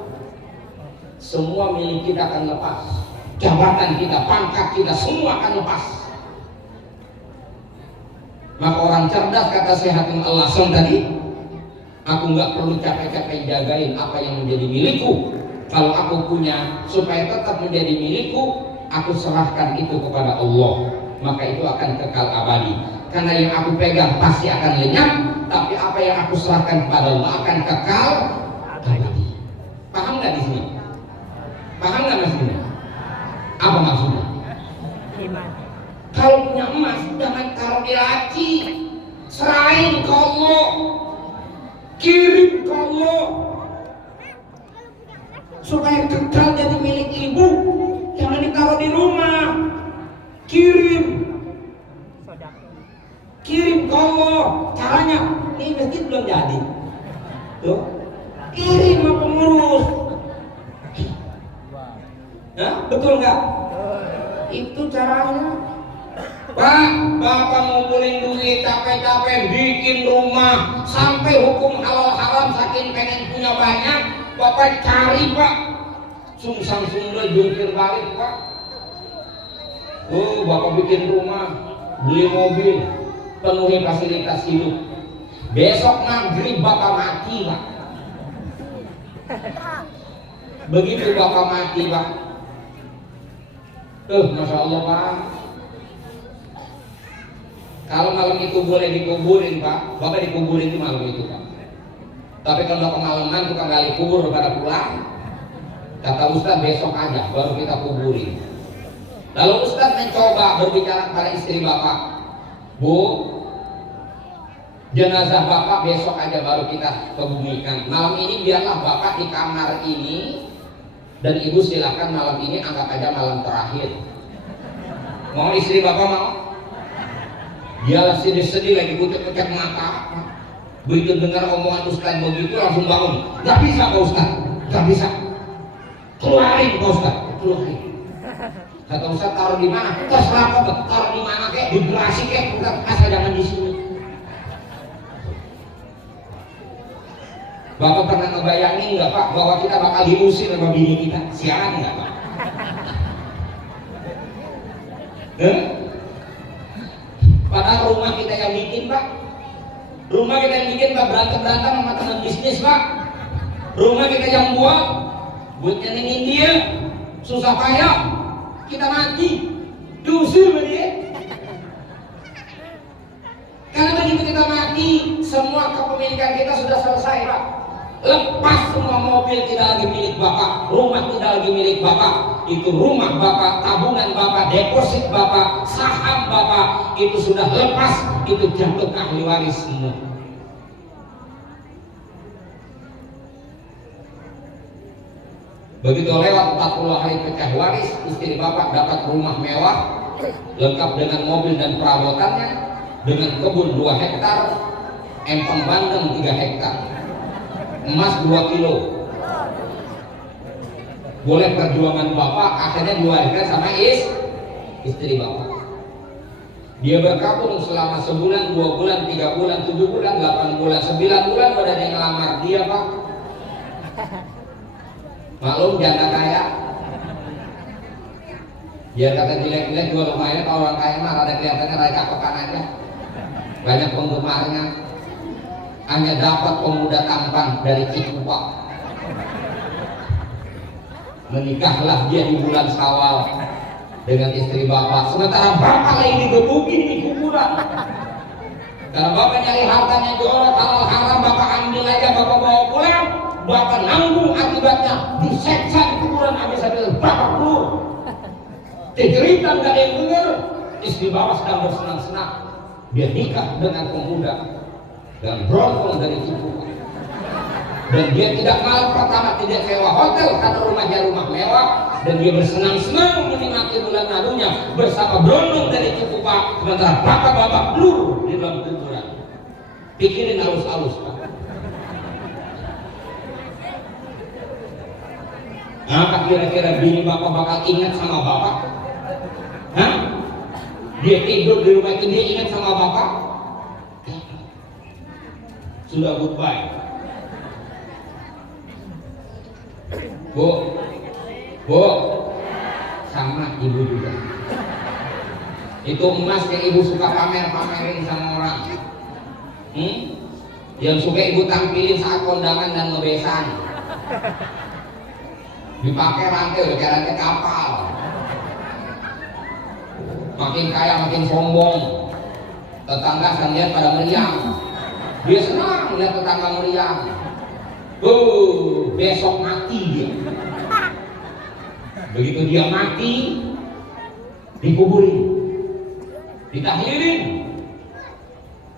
Semua milik kita akan lepas, jabatan kita, pangkat kita, semua akan lepas. Maka orang cerdas, kata Syekh Hatim Al-Hasan tadi, aku nggak perlu capek-capek jagain apa yang menjadi milikku. Kalau aku punya, supaya tetap menjadi milikku, aku serahkan itu kepada Allah, maka itu akan kekal abadi. Karena yang aku pegang pasti akan lenyap, tapi apa yang aku serahkan kepada Allah akan kekal abadi. Paham nggak di sini? Paham nggak maksudnya? Apa maksudnya? Kalau punya emas kirim ke Allah. Caranya ini masjid belum jadi tuh, kirim sama pengurus. Nah, betul nggak? Itu caranya. Pak, bapak ngumpulin duit capek-capek bikin rumah sampai hukum halal haram saking pengen punya banyak, bapak cari pak sungsang sunda jungkir balik pak. Bapak bikin rumah, beli mobil, penuhi fasilitas hidup. Besok maghrib bapak mati pak. Begitu bapak mati pak, masya Allah pak. Kalau malam itu boleh dikuburin pak, bapak dikuburin di malam itu pak. Tapi kalau kemalaman tukang gali kubur pada pulang, kata Ustaz besok aja baru kita kuburin. Lalu Ustaz mencoba berbicara kepada istri bapak, Bu, jenazah bapak besok aja baru kita kebumikan. Malam ini biarlah bapak di kamar ini, dan ibu silakan malam ini anggap aja malam terakhir. Mau istri bapak mau? Dia sedih-sedih lagi kucek-kucek mata. Begitu dengar omongan Ustaz begitu langsung bangun. Gak bisa Pak Ustaz, gak bisa. Keluarin Pak Ustaz, keluarin. Kata Ustaz taruh di mana? Terserah Pak, taruh di mana kek, di gerasi kek, bukan asal jangan di sini. Bapak pernah ngebayangin nggak Pak bahwa kita bakal diusir sama bini kita? Siaran nggak Pak? Padahal rumah kita yang bikin Pak. Rumah kita yang bikin Pak, berantem-berantem sama teman bisnis Pak. Rumah kita yang buat nyenengin dia, susah payah, kita mati, diusir sama dia. Karena begitu kita mati, semua kepemilikan kita sudah selesai Pak. Lepas semua mobil tidak lagi milik Bapak, rumah tidak lagi milik Bapak. Itu rumah Bapak, tabungan Bapak, deposit Bapak, saham Bapak, itu sudah lepas, itu jatuh ke ahli waris semua. Begitu lewat 40 hari pecah waris, istri Bapak dapat rumah mewah, lengkap dengan mobil dan perabotannya, dengan kebun 2 hektar, empang bandeng 3 hektar, emas 2 kilo. Boleh perjuangan Bapak akhirnya diwariskan sama istri Bapak. Dia berkabung selama sebulan, 2 bulan, 3 bulan, 7 bulan, 8 bulan, 9 bulan udah ada yang ngelamar dia Pak. Maklum janda kaya. Biar kata jelek-jelek juga lumayan, kalau orang kaya mah rada kelihatannya rada cakepan aja. Banyak penggemarnya. Hanya dapat pemuda tampan dari Cikupa. Menikahlah dia di bulan Syawal dengan istri Bapak. Sementara Bapak lagi digebukin di kuburan. Karena Bapak nyari hartanya jorok, halal haram Bapak ambil aja, Bapak bawa pulang, Bapak nanggung akibatnya, diseksa di kuburan habis-habis Bapak keluar. Cerita nggak ada yang dengar. Istri Bapak sedang bersenang-senang. Dia nikah dengan pemuda dan berondong dari Cikupa. Dan dia tidak malam pertama tidak sewa hotel karena rumahnya rumah mewah, dan dia bersenang-senang menikmati bulan madunya bersama berondong dari Cikupa, sementara bapak-bapak blur di dalam kuburan. Pikirin halus-halus Pak. Apa kira-kira bini Bapak bakal ingat sama Bapak? Hah? Dia tidur di rumah itu dia ingat sama Bapak? Sudah goodbye. Bu, sama ibu juga. Itu emas yang ibu suka pamerin sama orang. Yang suka ibu tampilin saat kondangan dan ngebesan. Dipakai rantai udah kayak rantai kapal. Makin kaya makin sombong. Tetangga saya lihat pada meriang. Dia senang lihat tetangga meriang. Besok mati dia. Begitu dia mati, dikuburin, ditahlilin.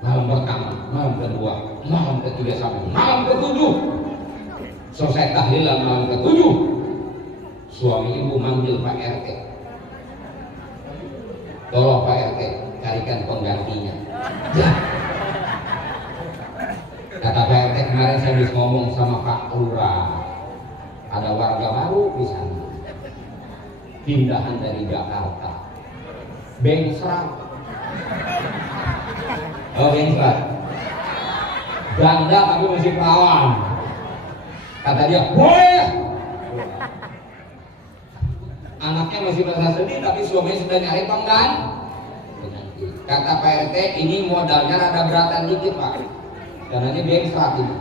Malam pertama, malam kedua, malam ketiga sampai malam ketujuh. Selesai tahlilan malam ketujuh, suami ibu manggil Pak RT. Tolong Pak RT carikan penggantinya. Ya. Kata Pak RT kemarin saya bisa ngomong sama Pak Lurah, ada warga baru di sana, pindahan dari Jakarta, Bengsrat. Oh Bengsrat, janda tapi masih perawan. Kata dia boleh. Anaknya masih merasa sedih tapi suaminya sudah nyari pengganti. Kata Pak RT ini modalnya rada beratan dikit Pak, karena ini Bengsrat ini.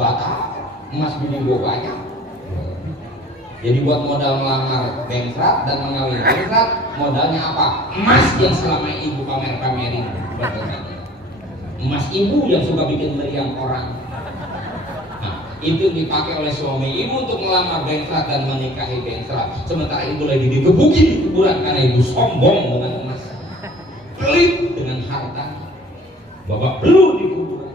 Gak tahu, emas bini gue banyak. Jadi buat modal melamar Bengsrat dan mengawin Bengsrat, modalnya apa? Emas yang selama ibu pamer-pamerin. Emas ibu yang suka bikin meriang orang. Nah, itu dipakai oleh suami ibu untuk melamar Bengsrat dan menikahi Bengsrat. Sementara ibu lagi digebuki di kuburan karena ibu sombong dengan emas, pelit dengan harta, babak belur di kuburan.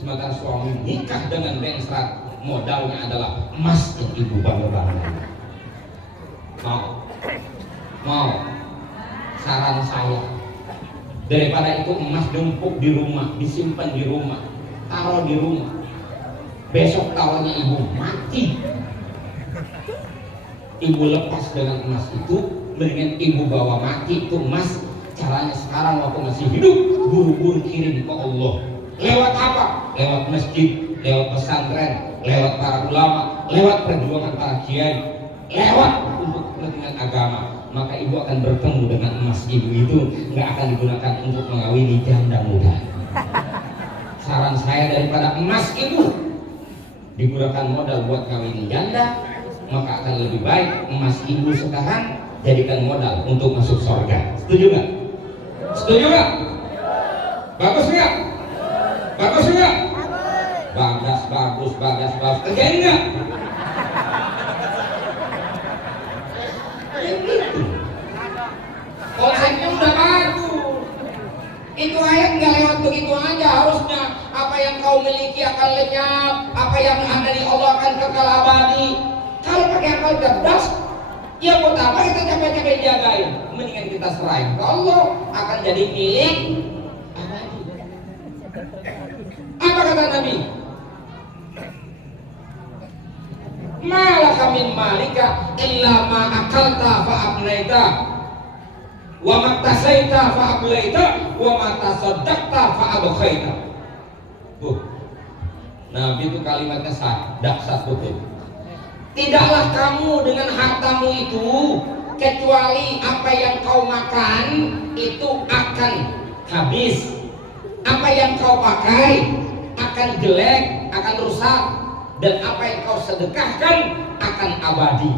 Sementara suami nikah dengan Bengsrat, modalnya adalah emas yang ibu bangga-bangga. Mau saran saya, daripada itu emas dempuk di rumah, disimpan di rumah, taruh di rumah, besok tahunya ibu mati, ibu lepas dengan emas itu, mendingan ibu bawa mati itu emas. Caranya sekarang waktu masih hidup, buru-buru kirim ke Allah. Lewat apa? Lewat masjid, lewat pesantren, lewat para ulama, lewat perjuangan para kiai, lewat untuk kepentingan agama. Maka ibu akan bertemu dengan emas ibu itu, nggak akan digunakan untuk mengawini janda muda. Saran saya, daripada emas ibu digunakan modal buat ngawini janda, maka akan lebih baik emas ibu sekarang jadikan modal untuk masuk surga. Setuju nggak? Setuju nggak? Bagus nggak? Bagus nggak? Bagas, bagus, bagas, bagus. Kerjain nggak? Konsepnya udah bagus. Itu ayat nggak lewat begitu aja. Harusnya apa yang kau miliki akan lenyap, apa yang ada di Allah akan kekal abadi. Kalau pakai akal cerdas, ya buat apa kita capek-capek jagain? Mendingan kita serahin ke Allah, akan jadi milik abadi. Apa kata Nabi? Malaka min malika illa ma akalta fa abnaita wa maktasaita fa ablaita wa matasaddaqta fa abkhaita. Nabi itu kalimatnya dahsyat betul. Tidaklah kamu dengan hartamu itu kecuali apa yang kau makan itu akan habis, apa yang kau pakai akan jelek, akan rusak, dan apa yang kau sedekahkan akan abadi.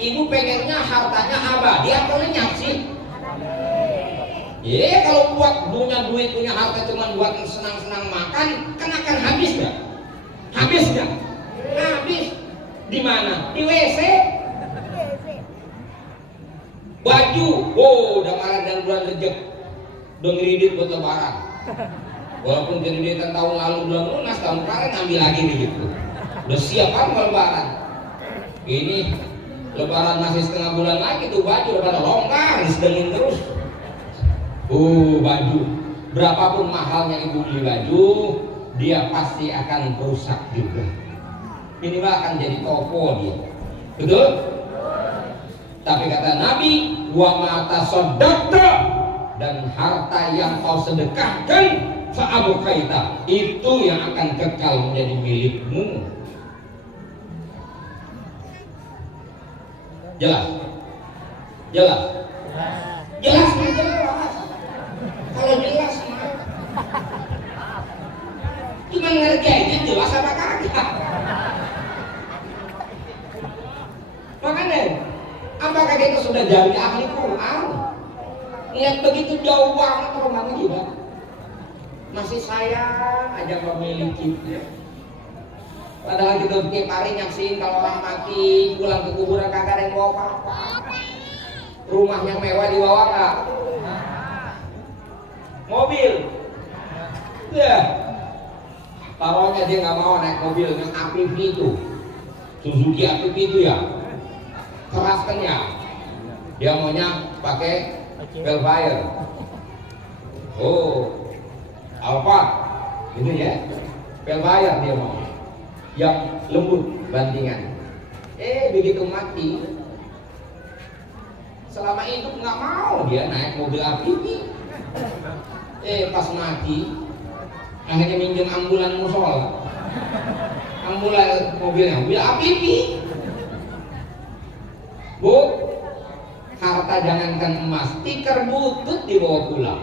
Ibu pengennya hartanya abadi atau lenyap sih? Ya kalau buat punya duit, punya harta cuma buat senang-senang makan, kan akan habis nggak? Habis nggak? Habis. Di mana? Di WC. Baju, udah marah dan bulan Rejab, udah ngeridit buat lebaran. Walaupun kreditan tahun lalu belum lunas, tahun kemarin ambil lagi nih gitu. Udah siap kan mau lebaran? Ini lebaran masih setengah bulan lagi tuh, baju udah pada longgar, disedengin terus. Baju, berapapun mahalnya ibu beli baju, dia pasti akan rusak juga. Minimal akan jadi toko dia. Betul? Tapi kata Nabi, wa mata sodakta, dan harta yang kau sedekahkan fa'abukaita, itu yang akan kekal menjadi milikmu. Jelas? Jelas? Jelas? Jelas. Kalau jelas mah cuma ngerjainnya jelas apa kagak. Makanya apakah kita sudah jadi ahli Quran? Lihat begitu jauh banget rumahnya kita, masih sayang aja memiliki. Padahal kita tiap hari nyaksiin kalau orang mati pulang ke kuburan kagak ada yang bawa apa-apa. Rumah yang mewah dibawa nggak? Mobil, ya. Taruhnya dia nggak mau naik mobil yang APV itu, Suzuki APV itu ya, keraskan ya. Dia maunya pakai Velfire. Oh, Alphard, gitu ya. Velfire dia mau, yang lembut bandingan. Begitu mati, selama hidup nggak mau dia naik mobil APV. Pas mati, akhirnya minjem ambulan musola. Ambulan mobilnya, mobil APV. Bu, harta jangankan emas, tikar butut dibawa pulang.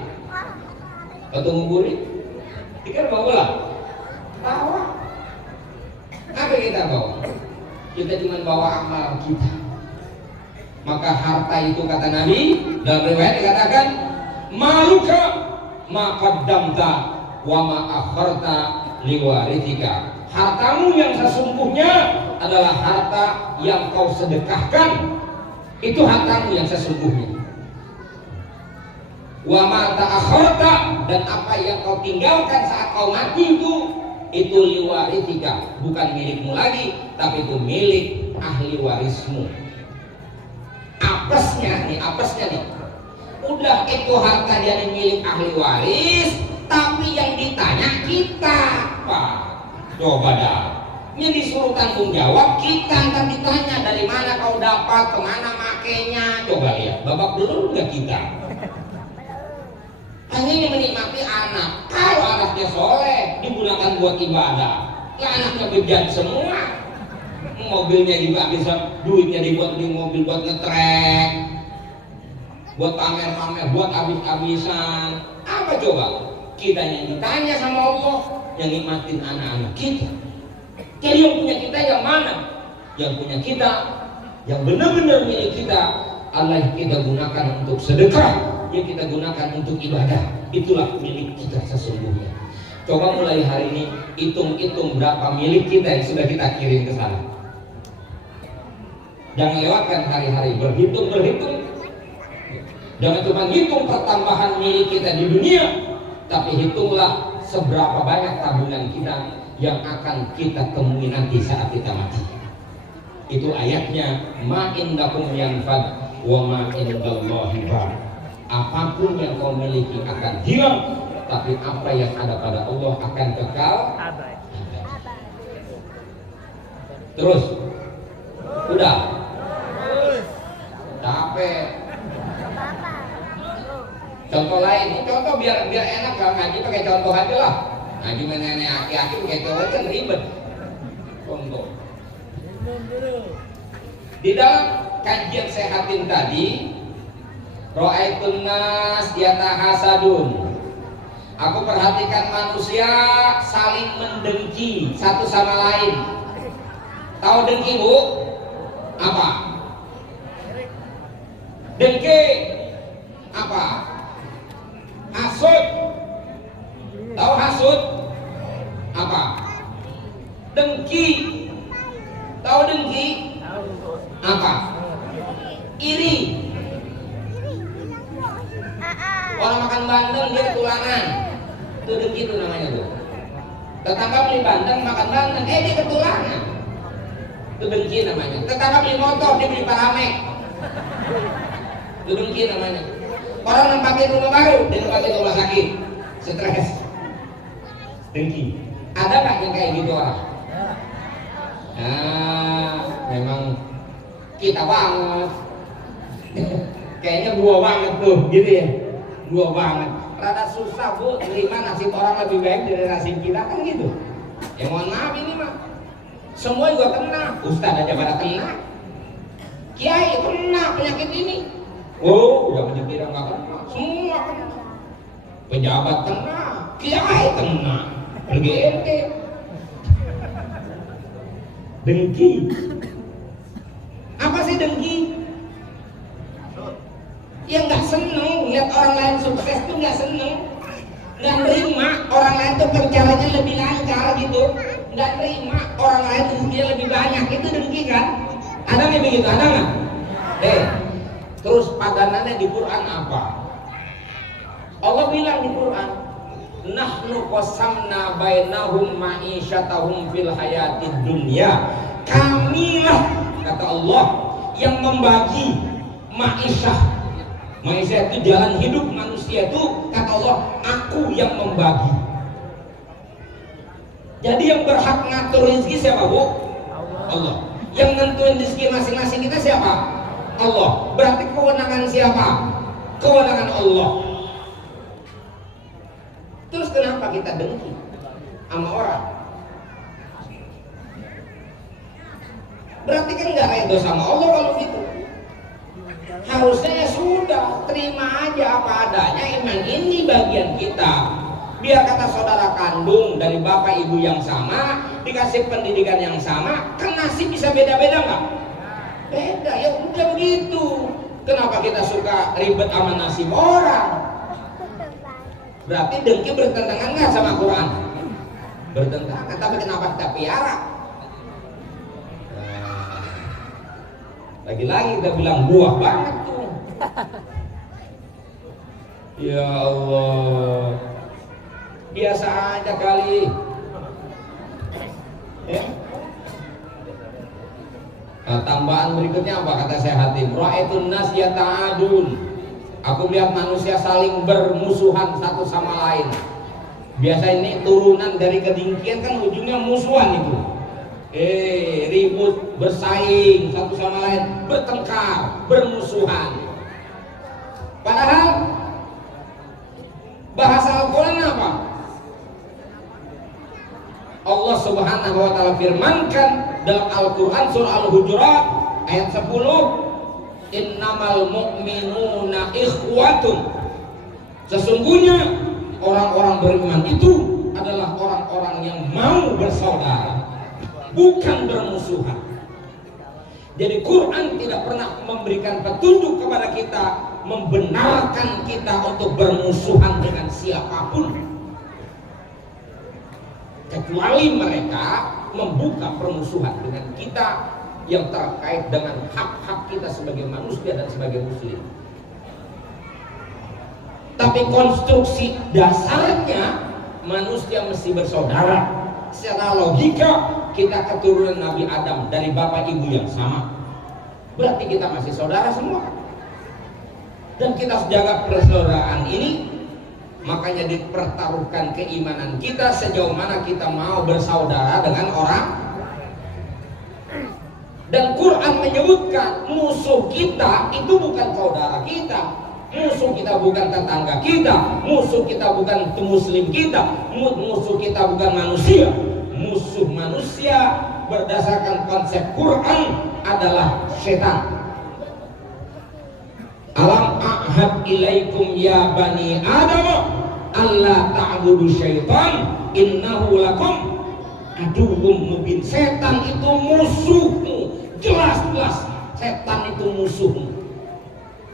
Atau nguburin, tikar bawa pulang. Bawa. Apa kita bawa? Kita cuma bawa amal kita. Maka harta itu kata Nabi dalam riwayat dikatakan, maluka ma qaddamta wa ma akharta liwarithika. Hartamu yang sesungguhnya adalah harta yang kau sedekahkan. Itu hartamu yang sesungguhnya. Wa ma ta'akharta, dan apa yang kau tinggalkan saat kau mati itu liwarithika, bukan milikmu lagi, tapi itu milik ahli warismu. Apesnya nih, udah itu harta jadi milik ahli waris, tapi yang ditanya kita, Pak. Coba dah, yang disuruh tanggung jawab kita, ntar ditanya dari mana kau dapat, kemana makainya. Coba lihat, babak belur nggak kita? Hanya ini menikmati anak. Kalau anaknya soleh, digunakan buat ibadah. Ya anaknya bejat semua. Mobilnya juga bisa, duitnya dibuat di mobil buat ngetrek, buat pamer-pamer, buat habis-habisan. Apa coba? Kita yang ditanya sama Allah, yang nikmatin anak-anak kita. Jadi yang punya kita yang mana? Yang punya kita, yang benar-benar milik kita, Allah yang kita gunakan untuk sedekah, yang kita gunakan untuk ibadah. Itulah milik kita sesungguhnya. Coba mulai hari ini hitung-hitung berapa milik kita yang sudah kita kirim ke sana. Jangan lewatkan hari-hari, berhitung. Jangan cuma hitung pertambahan milik kita di dunia, tapi hitunglah seberapa banyak tabungan kita yang akan kita temui nanti saat kita mati. Itu ayatnya, ma indakum yanfad wa ma indallahi baq. Apapun yang kau miliki akan hilang, tapi apa yang ada pada Allah akan kekal. Terus, udah capek. Contoh lain, contoh biar enak, kalau ngaji pakai contoh aja lah. Ngaji nenek aki-aki pakai contoh kan ribet. Contoh. Di dalam kajian sehatin tadi, ra'aitun nas yatahasadun. Aku perhatikan manusia saling mendengki satu sama lain. Tahu dengki, Bu? Apa? Dengki apa? Hasud. Tahu hasud? Apa? Dengki. Tahu dengki? Apa? Iri. Orang makan bandeng dia ketularan. Itu dengki itu namanya tuh. Tetangga beli bandeng makan bandeng, dia ketularan. Itu dengki namanya. Tetangga beli motor dia beli Paramek. Itu dengki namanya. Orang nempatin rumah baru, dia nempatin rumah sakit. Stres. Dengki. Ada nggak yang kayak gitu orang? Nah, memang kita banget. Kayaknya gua banget tuh, gitu ya. Gua banget. Rada susah, Bu, terima nasib orang lebih baik dari nasib kita, kan gitu. Ya mohon maaf ini mah. Semua juga kena. Ustadz aja pada kena. Kiai kena penyakit ini. Oh, udah menyebira nggak kena. Semua kena. Pejabat kena. Kiai kena. Pergi ente. Dengki. Apa sih dengki? Ya nggak seneng lihat orang lain sukses tuh, nggak seneng, nggak nerima orang lain tuh perjalanannya lebih lancar gitu, nggak nerima orang lain rezekinya lebih banyak, itu dengki kan? Ada nih begitu, ada nggak? Terus padanannya di Quran apa? Allah bilang di Quran, nahnu qasamna bainahum ma'isyatahum fil hayatid dunya. Kamilah, kata Allah, yang membagi, ma'isyah. Ma'isyah itu jalan hidup manusia itu, kata Allah, aku yang membagi. Jadi yang berhak ngatur rezeki siapa, Bu? Allah. Yang nentuin rezeki masing-masing kita siapa? Allah. Berarti kewenangan siapa? Kewenangan Allah. Terus kenapa kita dengki sama orang? Berarti kan nggak ridho sama Allah kalau gitu. Harusnya ya sudah, terima aja apa adanya. Emang ini bagian kita. Biar kata saudara kandung dari bapak ibu yang sama, dikasih pendidikan yang sama, kan nasib bisa beda-beda nggak? Beda, ya udah begitu. Kenapa kita suka ribet sama nasib orang? Berarti dengki bertentangan nggak sama Quran? Bertentangan, tapi kenapa kita piara? Lagi-lagi kita bilang buah banget tuh. Ya Allah, biasa aja kali. Ya. Nah, tambahan berikutnya apa kata Syekh Hatim? Ra'aitun nas yata'adun. Aku lihat manusia saling bermusuhan satu sama lain. Biasa ini turunan dari kedengkian kan ujungnya musuhan itu. Ribut, bersaing satu sama lain, bertengkar, bermusuhan. Padahal bahasa Al-Quran apa? Allah Subhanahu wa ta'ala firmankan dalam Al-Quran surah Al-Hujurat ayat 10, innamal mu'minuna ikhwatun. Sesungguhnya orang-orang beriman itu adalah orang-orang yang mau bersaudara, bukan bermusuhan. Jadi Quran tidak pernah memberikan petunjuk kepada kita, membenarkan kita untuk bermusuhan dengan siapapun, kecuali mereka membuka permusuhan dengan kita yang terkait dengan hak-hak kita sebagai manusia dan sebagai muslim. Tapi konstruksi dasarnya manusia mesti bersaudara. Secara logika kita keturunan Nabi Adam dari bapak ibu yang sama, berarti kita masih saudara semua. Dan kita harus jaga persaudaraan ini. Makanya dipertaruhkan keimanan kita sejauh mana kita mau bersaudara dengan orang. Dan Quran menyebutkan musuh kita itu bukan saudara kita, musuh kita bukan tetangga kita, musuh kita bukan muslim kita, musuh kita bukan manusia. Musuh manusia berdasarkan konsep Quran adalah setan. Alam a'had ilaikum ya bani Adam alla ta'budu syaitan innahu lakum aduwwum mubin. Setan itu musuhmu, jelas-jelas setan itu musuhmu.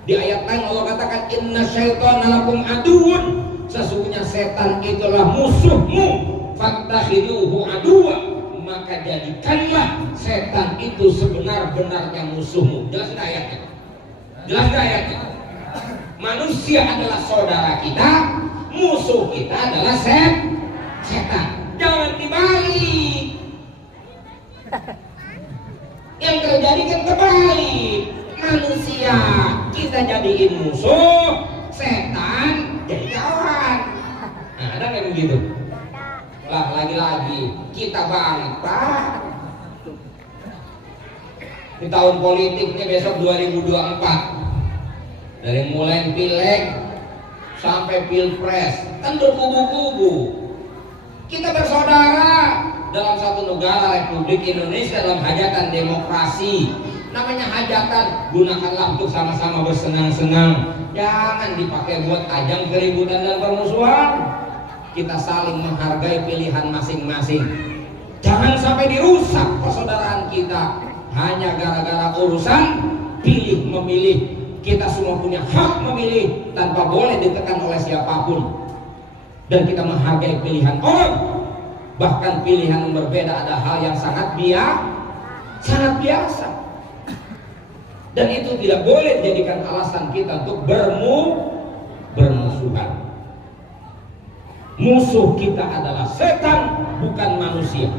Di ayat lain Allah katakan inna syaitana lakum aduwwun, sesungguhnya setan itulah musuhmu, fattakhiduhu aduwwa, maka jadikanlah setan itu sebenar-benarnya musuhmu. Jelas ayatnya? Jelas ayatnya? Manusia adalah saudara kita, musuh kita adalah setan. Jangan dibalik. Yang terjadi kan kebalik. Manusia kita jadiin musuh, setan jadi kawan. Nah, ada kayak begitu? Lah lagi-lagi kita bantah. Di tahun politiknya besok 2024. Dari mulai pileg sampai pilpres kan berkubu-kubu. Kita bersaudara dalam satu negara Republik Indonesia dalam hajatan demokrasi. Namanya hajatan, gunakanlah untuk sama-sama bersenang-senang. Jangan dipakai buat ajang keributan dan permusuhan. Kita saling menghargai pilihan masing-masing. Jangan sampai dirusak persaudaraan kita hanya gara-gara urusan pilih memilih. Kita semua punya hak memilih tanpa boleh ditekan oleh siapapun. Dan kita menghargai pilihan orang. Bahkan pilihan yang berbeda ada hal yang sangat biasa. Dan itu tidak boleh dijadikan alasan kita untuk bermusuhan. Musuh kita adalah setan, bukan manusia.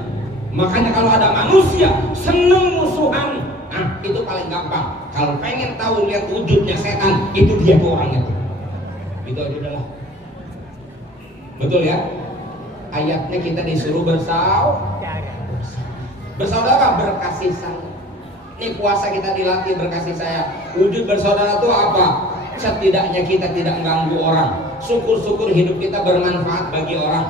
Makanya kalau ada manusia senang musuhan, nah itu paling gampang. Kalau pengen tahu lihat wujudnya setan, itu dia tuh orangnya tuh. Itu aja udah lah. Betul ya? Ayatnya kita disuruh bersaudara, berkasih sayang. Ini puasa kita dilatih berkasih sayang. Wujud bersaudara itu apa? Setidaknya kita tidak mengganggu orang. Syukur-syukur hidup kita bermanfaat bagi orang.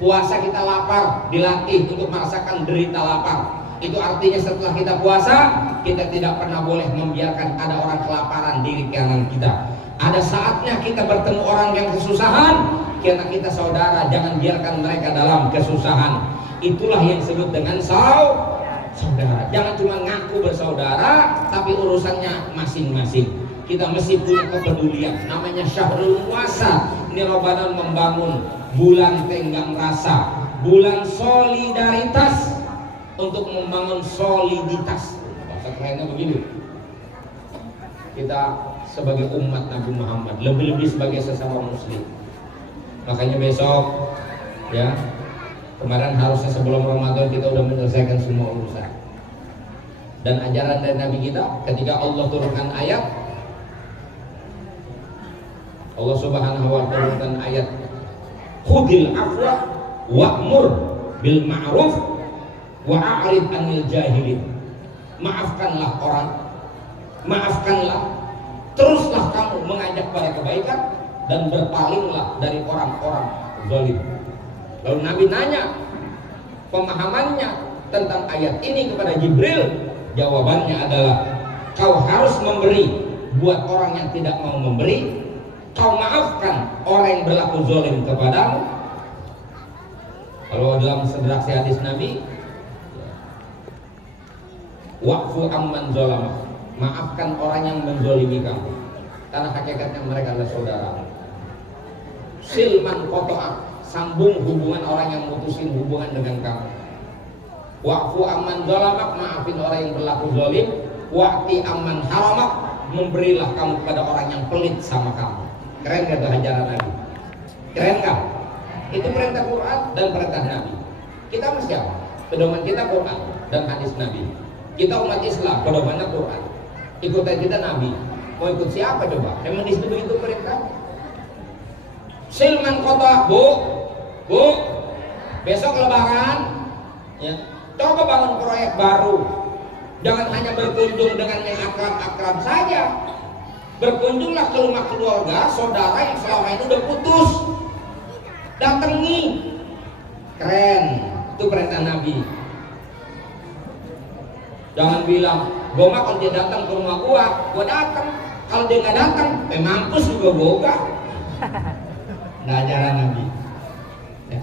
Puasa kita lapar, dilatih untuk merasakan derita lapar. Itu artinya setelah kita puasa, kita tidak pernah boleh membiarkan ada orang kelaparan di kanan kita. Ada saatnya kita bertemu orang yang kesusahan, karena kita saudara, jangan biarkan mereka dalam kesusahan. Itulah yang disebut dengan saudara. Jangan cuma ngaku bersaudara, tapi urusannya masing-masing. Kita mesti punya kepedulian. Namanya syahrul puasa. Ini Ramadan membangun bulan tenggang rasa, bulan solidaritas, untuk membangun soliditas. Bahasa kerennya begitu. Kita sebagai umat Nabi Muhammad, lebih-lebih sebagai sesama muslim. Makanya besok, ya, kemarin harusnya sebelum Ramadan kita udah menyelesaikan semua urusan. Dan ajaran dari Nabi kita, ketika Allah turunkan ayat, Allah Subhanahu wa ta'ala turunkan ayat, khudil afwa wa'mur bil ma'ruf wa'arid anil jahilin. Maafkanlah orang, maafkanlah, teruslah kamu mengajak pada kebaikan, dan berpalinglah dari orang-orang zalim. Lalu Nabi nanya pemahamannya tentang ayat ini kepada Jibril. Jawabannya adalah, kau harus memberi buat orang yang tidak mau memberi, kau maafkan orang yang berlaku zalim kepadamu. Kalau dalam redaksi hadis Nabi, wa'fu amman zalama, maafkan orang yang menzalimi kamu, karena hakikatnya mereka adalah saudara. Silman qata'a, sambung hubungan orang yang mutusin hubungan dengan kamu. Wa'fu amman zalama, maafin orang yang berlaku zalim. Wa'ti amman haramak, memberilah kamu kepada orang yang pelit sama kamu. Keren gak tuh ajaran Nabi? Keren gak? Itu perintah Quran dan perintah Nabi. Kita mesti apa? Pedoman kita Quran dan hadis Nabi. Kita umat Islam, pedomannya Quran. Ikutan kita Nabi. Mau ikut siapa coba? Memang di situ itu perintah. Silman kota, bu, besok Lebaran, ya, coba bangun proyek baru. Jangan hanya berkunjung dengan yang akrab-akrab saja. Berkunjunglah ke rumah keluarga, saudara yang selama ini udah putus. Datangi. Keren, itu perintah Nabi. Jangan bilang, gua mah kalau dia datang ke rumah gua datang. Kalau dia nggak datang, mampus juga boga. Nggak ajaran Nabi. Ya.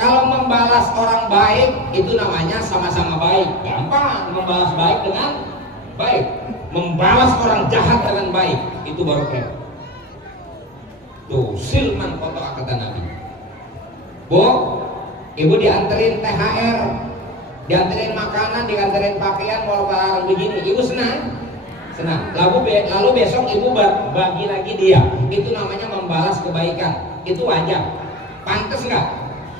Kalau membalas orang baik, itu namanya sama-sama baik. Gampang membalas baik dengan baik. Membalas orang jahat dengan baik, itu baru keren. Tuh, silman kotor kata Nabi. Bu, ibu dianterin THR, dianterin makanan, dianterin pakaian, mau barang begini, ibu senang? Senang. Lalu besok ibu bagi lagi dia. Itu namanya membalas kebaikan. Itu wajar. Pantas nggak?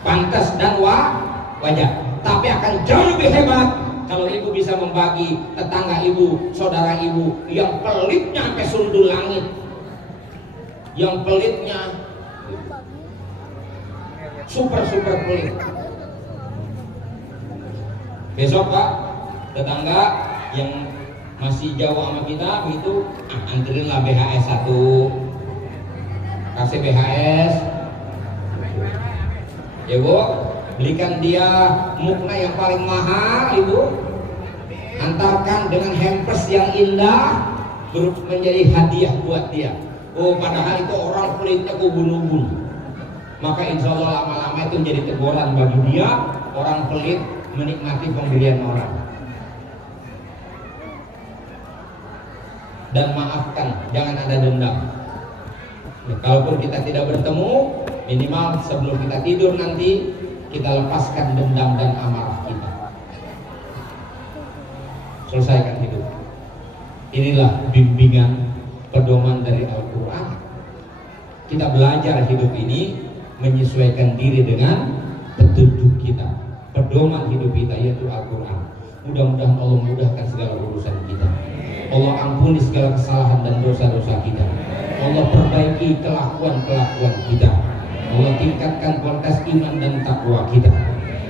Pantas dan wajar. Tapi akan jauh lebih hebat kalau ibu bisa membagi tetangga ibu, saudara ibu yang pelitnya sampai sundul langit, yang pelitnya super pelit. Besok Pak, tetangga yang masih jauh sama kita begitu, anterinlah BHS 1, kasih BHS, ya Bu, belikan dia mukna yang paling mahal ibu, antarkan dengan hampers yang indah menjadi hadiah buat dia. Oh, padahal itu orang pelitnya ubun-ubun, maka insya Allah lama-lama itu menjadi teguran bagi dia. Orang pelit menikmati pemberian orang. Dan maafkan, jangan ada dendam. Ya, kalaupun kita tidak bertemu, minimal sebelum kita tidur nanti kita lepaskan dendam dan amarah kita. Selesaikan hidup. Inilah bimbingan pedoman dari Al-Quran. Kita belajar hidup ini menyesuaikan diri dengan petunjuk kita. Pedoman hidup kita yaitu Al-Quran. Mudah-mudahan Allah mudahkan segala urusan kita. Allah ampuni segala kesalahan dan dosa-dosa kita. Allah perbaiki kelakuan-kelakuan kita. Allah tingkatkan kualitas iman dan takwa kita.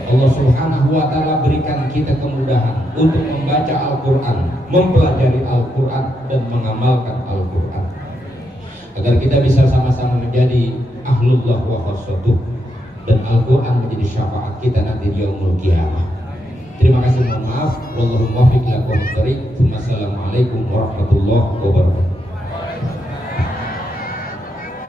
Allah Subhanahu wa ta'ala berikan kita kemudahan untuk membaca Al-Quran, mempelajari Al-Quran dan mengamalkan Al-Quran, agar kita bisa sama-sama menjadi ahlullah wa khassatuh dan Al-Quran menjadi syafaat kita nanti di yaumul qiyamah. Terima kasih, mohon maaf. Wallahu muwaffiq ila aqwamit thoriq. Wassalamualaikum warahmatullahi wabarakatuh.